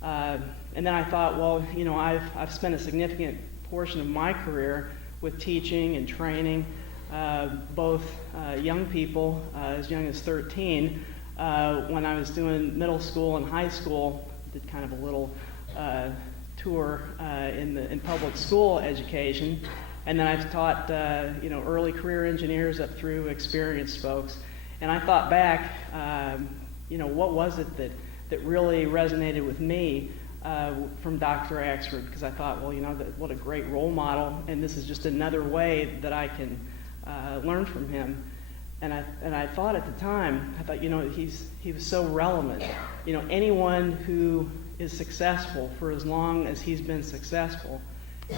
And then I thought, well, I've spent a significant portion of my career with teaching and training, both young people as young as 13. When I was doing middle school and high school, did kind of a little tour in public school education, and then I've taught early career engineers up through experienced folks. And I thought back, what was it that really resonated with me from Dr. Axford? Because I thought, well, what a great role model, and this is just another way that I can learn from him. And I thought at the time, I thought, he was so relevant. Anyone who is successful for as long as he's been successful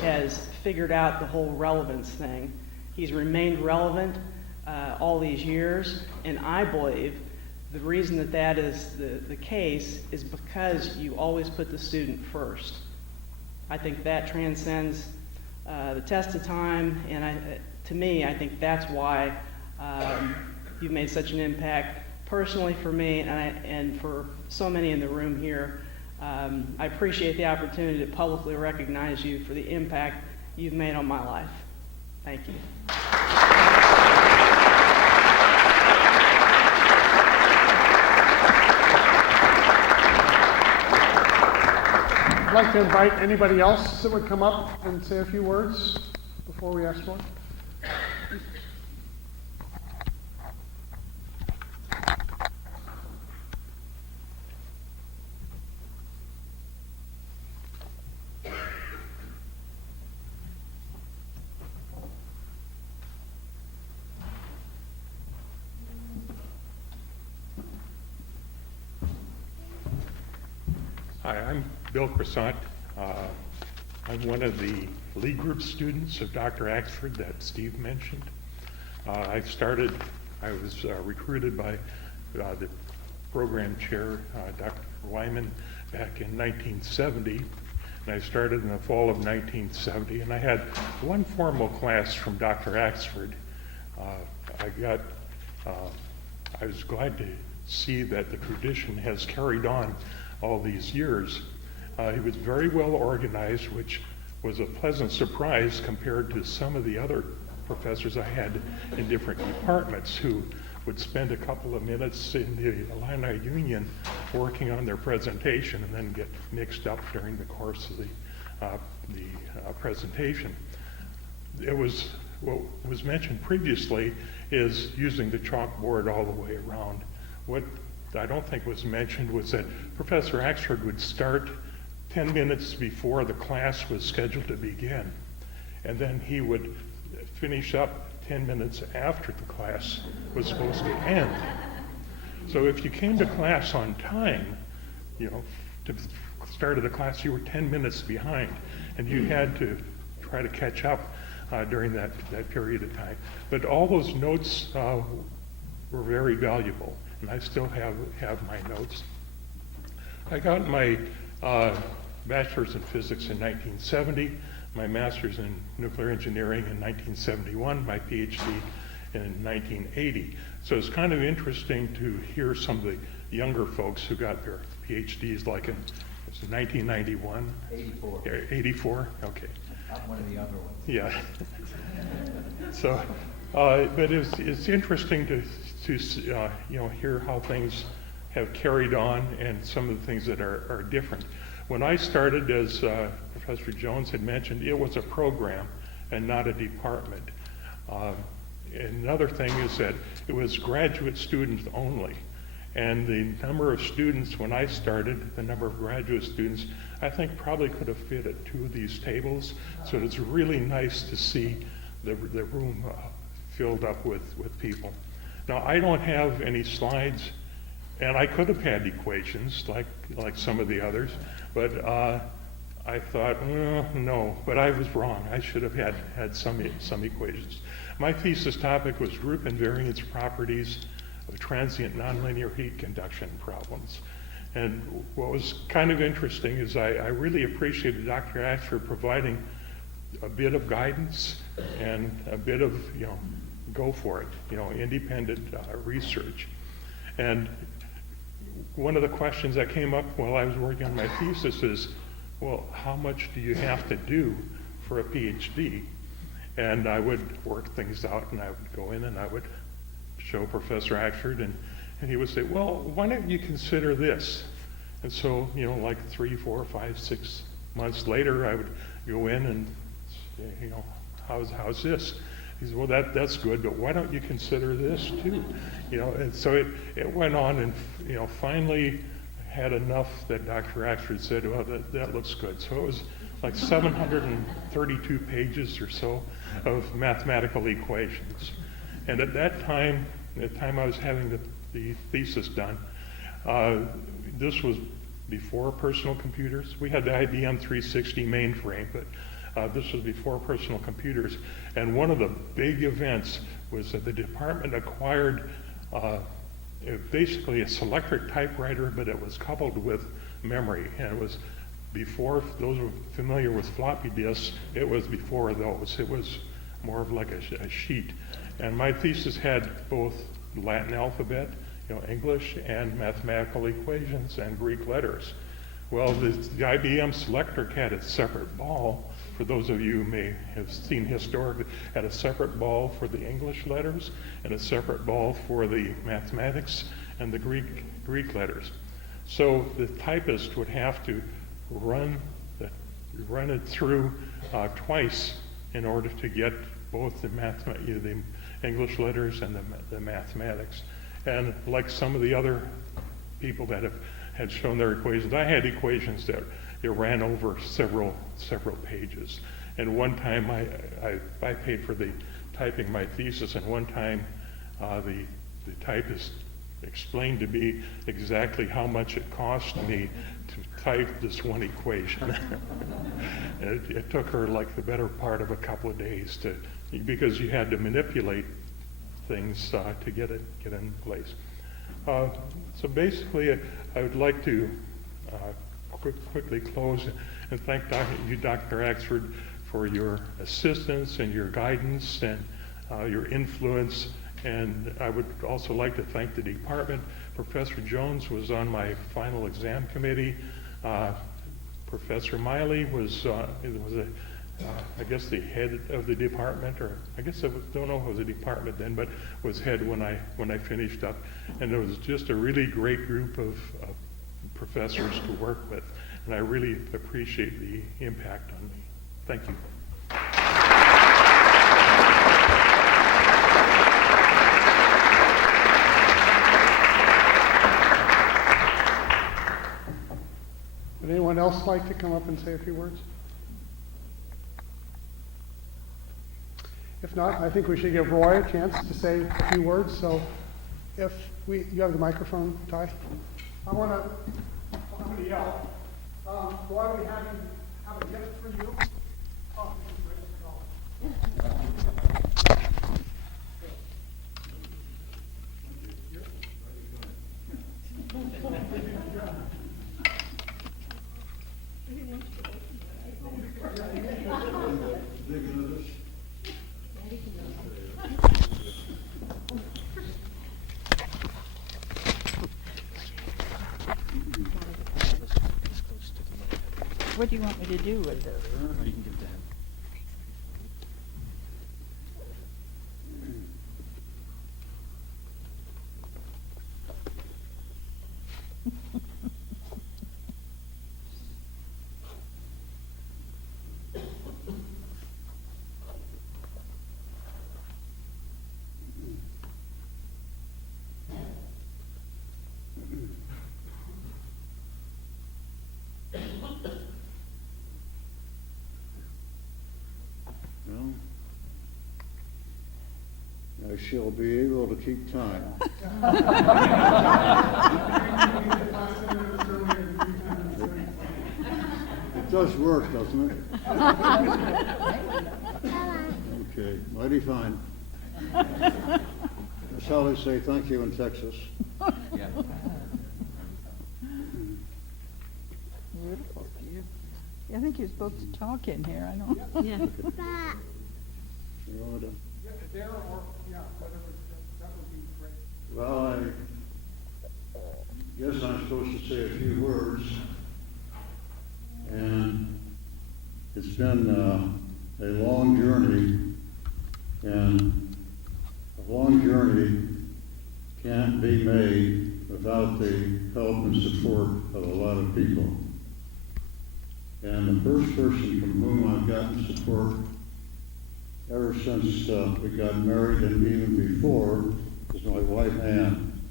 has figured out the whole relevance thing. He's remained relevant all these years, and I believe the reason that is the case is because you always put the student first. I think that transcends the test of time, and to me, I think that's why you've made such an impact personally for me and for so many in the room here. I appreciate the opportunity to publicly recognize you for the impact you've made on my life. Thank you. I'd like to invite anybody else that would come up and say a few words before we ask for it. Hi, I'm Bill Croissant. I'm one of the lead group students of Dr. Axford that Steve mentioned. I was recruited by the program chair, Dr. Wyman, back in 1970, and I started in the fall of 1970, and I had one formal class from Dr. Axford. I was glad to see that the tradition has carried on all these years. He was very well organized, which was a pleasant surprise compared to some of the other professors I had in different departments who would spend a couple of minutes in the alumni union working on their presentation and then get mixed up during the course of the presentation. It was, what was mentioned previously is using the chalkboard all the way around. What I don't think was mentioned was that Professor Axford would start 10 minutes before the class was scheduled to begin, and then he would finish up 10 minutes after the class was supposed to end. So if you came to class on time, to the start of the class, you were 10 minutes behind, and you had to try to catch up during that period of time. But all those notes were very valuable, and I still have my notes. I got my bachelor's in physics in 1970, my master's in nuclear engineering in 1971, my PhD in 1980. So it's kind of interesting to hear some of the younger folks who got their PhDs like in 1991? 84. 84? Okay. I'm one of the younger ones. Yeah. So, but it's interesting to hear how things have carried on and some of the things that are different. When I started, as Professor Jones had mentioned, it was a program and not a department. Another thing is that it was graduate students only. And the number of students when I started, the number of graduate students, I think probably could have fit at 2 of these tables. So it's really nice to see the room filled up with people. Now, I don't have any slides, and I could have had equations like some of the others, but I thought, no, but I was wrong. I should have had some equations. My thesis topic was group invariance properties of transient nonlinear heat conduction problems. And what was kind of interesting is I really appreciated Dr. Axford providing a bit of guidance and a bit of, go for it, independent research. And one of the questions that came up while I was working on my thesis is, well, how much do you have to do for a PhD? And I would work things out, and I would go in and I would show Professor Axford, and he would say, well, why don't you consider this? And so, like 3, 4, 5, 6 months later, I would go in and say, how's this? He said, well, that's good, but why don't you consider this too? And so it went on, and finally had enough that Dr. Axford said, well, that looks good. So it was like 732 pages or so of mathematical equations. And at that time, the time I was having the thesis done, this was before personal computers. We had the IBM 360 mainframe, but this was before personal computers. And one of the big events was that the department acquired basically a selectric typewriter, but it was coupled with memory. And it was before, those who are familiar with floppy disks, it was before those. It was more of like a sheet. And my thesis had both Latin alphabet, English, and mathematical equations and Greek letters. Well, the IBM Selectric had a separate ball. For those of you who may have seen historically, had a separate ball for the English letters and a separate ball for the mathematics and the Greek letters. So the typist would have to run it through twice in order to get both the English letters and the mathematics. And like some of the other people that had shown their equations, I had equations that it ran over several pages. And one time I paid for the typing my thesis, and one time the typist explained to me exactly how much it cost me to type this one equation. It took her like the better part of a couple of days because you had to manipulate things to get it in place. So basically, I would like to quickly close and thank you, Dr. Axford, for your assistance and your guidance and your influence. And I would also like to thank the department. Professor Jones was on my final exam committee. Professor Miley was I guess the head of the department, or I guess I don't know if it was a department then, but was head when I finished up. And it was just a really great group of professors to work with, and I really appreciate the impact on me. Thank you. Would anyone else like to come up and say a few words? If not, I think we should give Roy a chance to say a few words. So you have the microphone, Ty? I'm going to yell. Roy, we have a gift for you. Oh, What do you want me to do with it? You can give it to him. I shall be able to keep time. It does work, doesn't it? Okay, mighty fine. That's how they say thank you in Texas. Yeah. Beautiful. I think you're supposed to talk in here. I don't. Yeah. You want to? There or, yeah, whatever, that would be great. Well, I guess I'm supposed to say a few words. And it's been a long journey, and a long journey can't be made without the help and support of a lot of people. And the first person from whom I've gotten support ever since we got married and even before is my wife, Ann.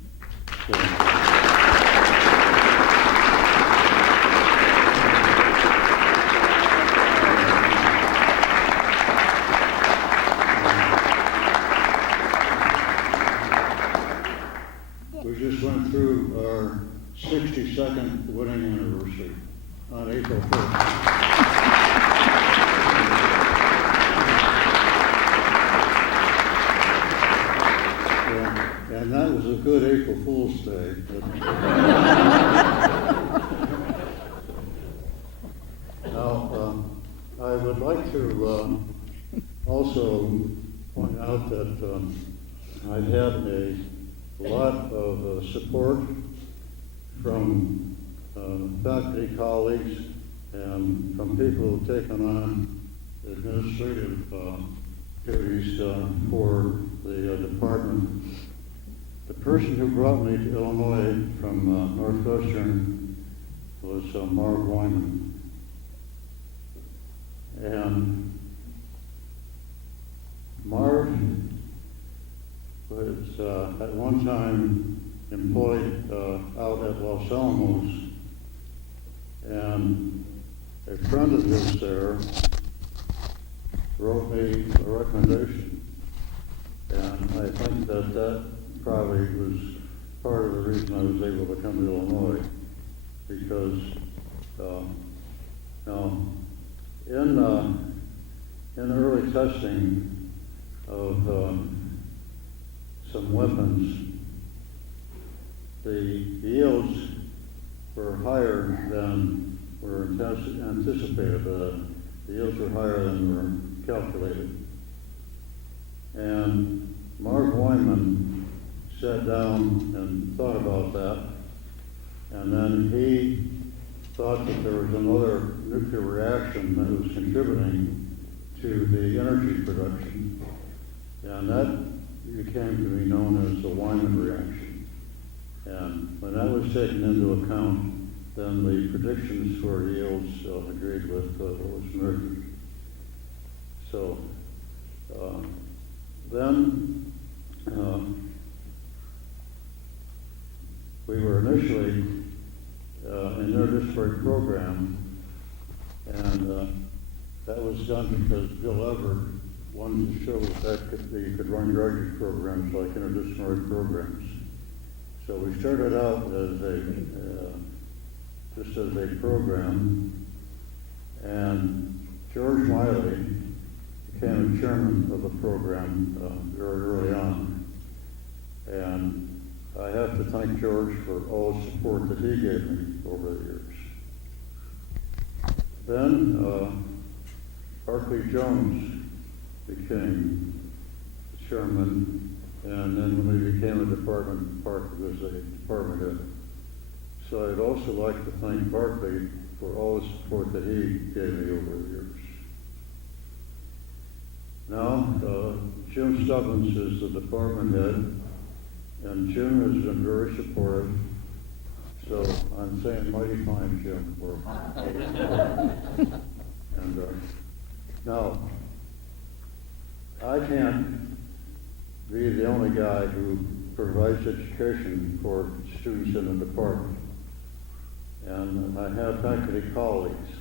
We just went through our 62nd wedding anniversary on April 1st. And that was a good April Fool's Day. I'd like to also point out that I've had a lot of support from faculty colleagues and from people who've taken on administrative duties for the department. The person who brought me to Illinois from Northwestern was Marv Wyman. And Marv was at one time employed out at Los Alamos, and a friend of his there wrote me a recommendation, and I think that probably was part of the reason I was able to come to Illinois, because now in early testing of some weapons, the yields were higher than were anticipated. The yields were higher than were calculated. And Marv Wyman sat down and thought about that, and then he thought that there was another nuclear reaction that was contributing to the energy production, and that became to be known as the Wyman reaction. And when that was taken into account, then the predictions for yields agreed with what was measured. So then we were initially an interdisciplinary program, and that was done because Bill Everett wanted to show that you could run graduate programs like interdisciplinary programs. So we started out as just as a program, and George Wiley became a chairman of the program very early on. And I have to thank George for all the support that he gave me over the years. Then Barclay Jones became the chairman, and then when we became a department, Barclay was a department head. So I'd also like to thank Barclay for all the support that he gave me over the years. Now, Jim Stubbins is the department head, and Jim has been very supportive. So I'm saying mighty fine, Jim. And now, I can't be the only guy who provides education for students in the department. And I have faculty colleagues.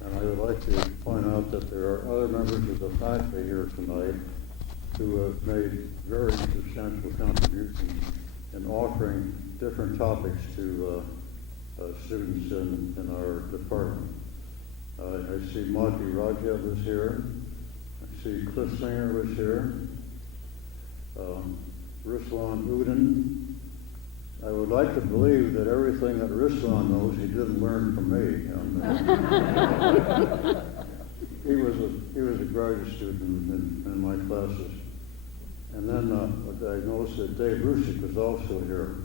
And I would like to point out that there are other members of the faculty here tonight who have made very substantial contributions in offering different topics to students in our department. I see Monty Rajab is here. I see Cliff Singer was here. Ruslan Udin. I would like to believe that everything that Ruslan knows he didn't learn from me. He was a graduate student in my classes. And then I noticed that Dave Rusick was also here.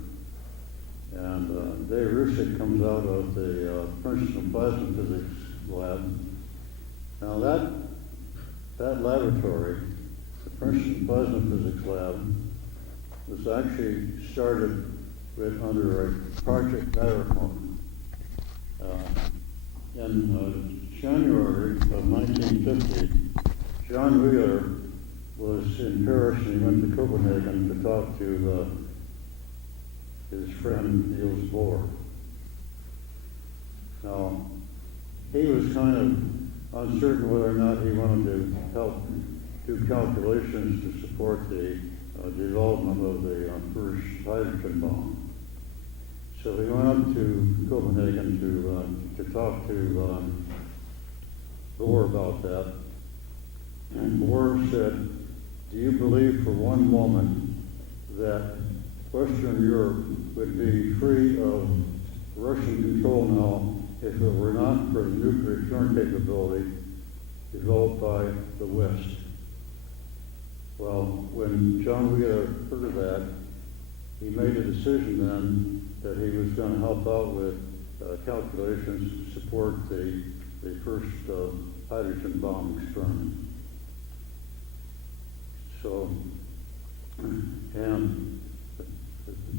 And Dave Rusick comes out of the Princeton Plasma Physics Lab. Now that laboratory, the Princeton Plasma Physics Lab, was actually started under a Project Marathon. In January of 1950, John Wheeler was in Paris and he went to Copenhagen to talk to his friend Niels Bohr. Now, he was kind of uncertain whether or not he wanted to help do calculations to support the development of the first hydrogen bomb. So he went up to Copenhagen to talk to Bohr about that. And Bohr said, do you believe for one moment that Western Europe would be free of Russian control now if it were not for the nuclear deterrent capability developed by the West. Well, when John Wheeler heard of that, he made a decision then that he was going to help out with calculations to support the first hydrogen bomb experiment. So, and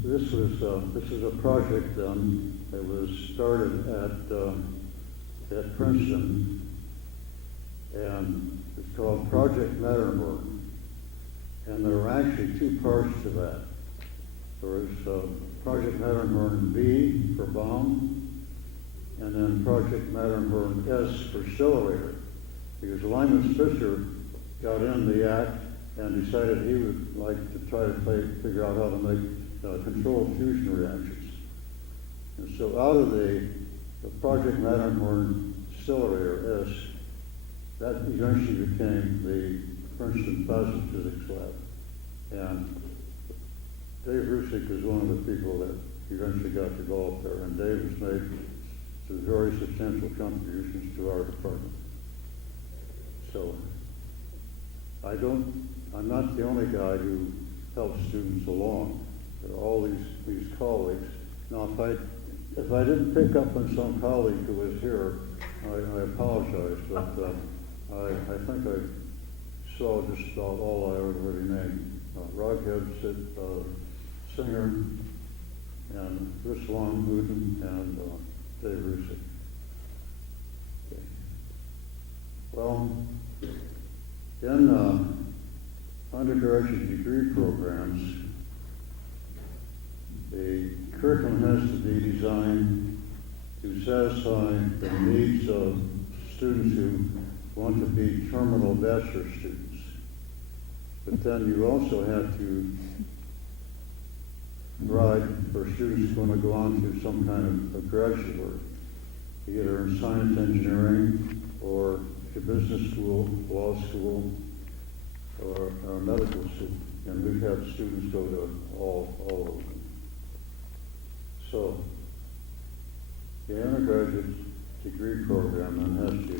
this is a project that was started at Princeton, and it's called Project Matterhorn. And there are actually two parts to that. There was Project Matterhorn B for bomb, and then Project Matterhorn S for accelerator, because Lyman Spitzer got in the act and decided he would like to try to figure out how to make controlled fusion reactions. And so out of the Project Matterhorn accelerator S, that eventually became the Princeton Plasma Physics Lab. And Dave Rusick is one of the people that eventually got developed there, and Dave has made some very substantial contributions to our department. So I'm not the only guy who helps students along. There are all these colleagues. Now, if I didn't pick up on some colleague who was here, I apologize, but I think I saw just about all I already named. Roghead, Singer, and Chris Long Wooten, and Dave Rusick. Okay. Well, in undergraduate degree programs, the curriculum has to be designed to satisfy the needs of students who want to be terminal bachelor students. But then you also have to provide for students who want to go on to some kind of graduate work, either in science engineering or to business school, law school, or medical school. And we've had students go to all of them. So the undergraduate degree program then has to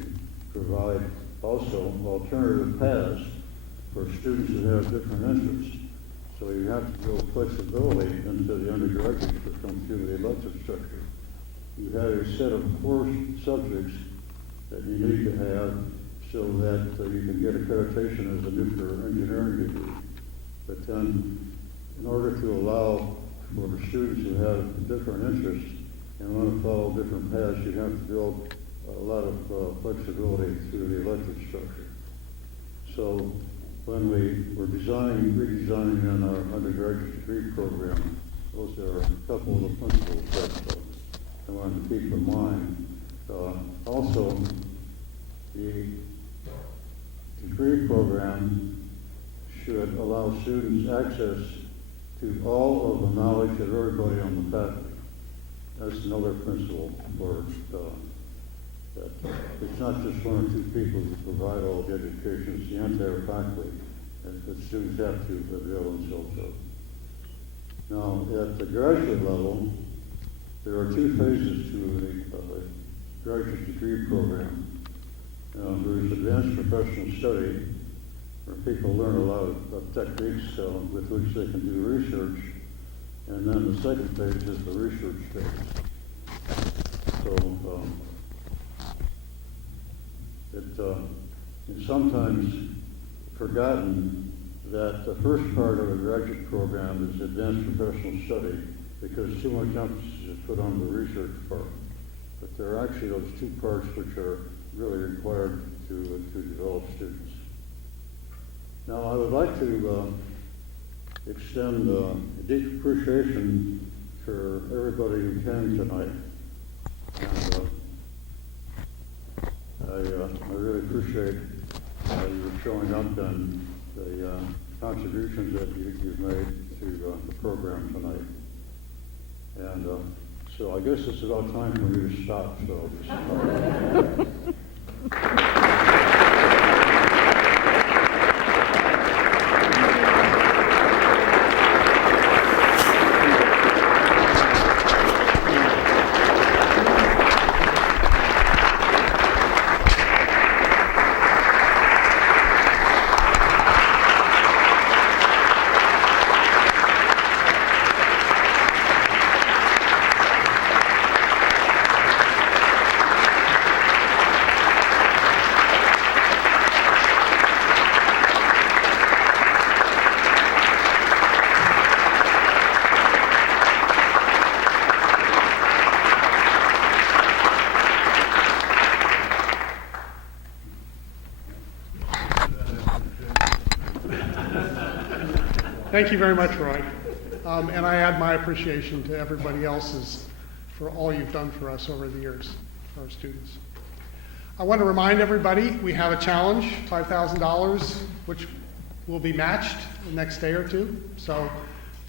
provide also alternative paths for students who have different interests. So you have to build flexibility into the undergraduates that come through the elective structure. You have a set of core subjects that you need to have so that you can get accreditation as a nuclear engineering degree. But then, in order to allow for students who have different interests and want to follow different paths, you have to build a lot of flexibility through the elective structure. So when we were redesigning in our undergraduate degree program, those are a couple of the principles that I wanted to keep in mind. Also, the degree program should allow students access to all of the knowledge of everybody on the faculty. That's another principle for that it's not just one or two people who provide all the education, it's the entire faculty that students have to avail themselves of. Now, at the graduate level, there are two phases to the graduate degree program. There's advanced professional study, where people learn a lot of techniques with which they can do research, and then the second phase is the research phase. So it's sometimes forgotten that the first part of a graduate program is advanced professional study because too much emphasis is put on the research part. But there are actually those two parts which are really required to develop students. Now, I would like to extend a deep appreciation for everybody who came tonight. And I really appreciate you showing up and the contributions that you've made to the program tonight. And so I guess it's about time for me to stop. So. Thank you very much, Roy. And I add my appreciation to everybody else's for all you've done for us over the years, for our students. I want to remind everybody, we have a challenge, $5,000, which will be matched the next day or two. So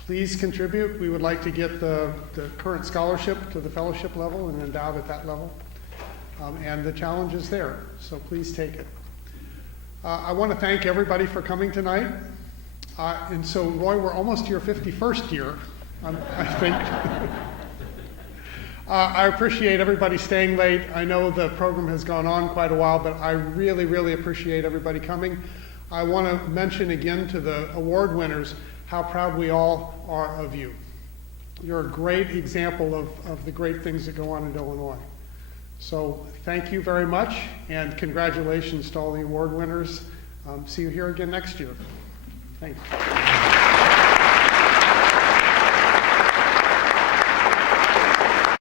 please contribute. We would like to get the current scholarship to the fellowship level and endowed at that level. And the challenge is there, so please take it. I want to thank everybody for coming tonight. And so, Roy, we're almost to your 51st year, I think. I appreciate everybody staying late. I know the program has gone on quite a while, but I really, really appreciate everybody coming. I want to mention again to the award winners how proud we all are of you. You're a great example of the great things that go on in Illinois. So thank you very much, and congratulations to all the award winners. See you here again next year. Thank you.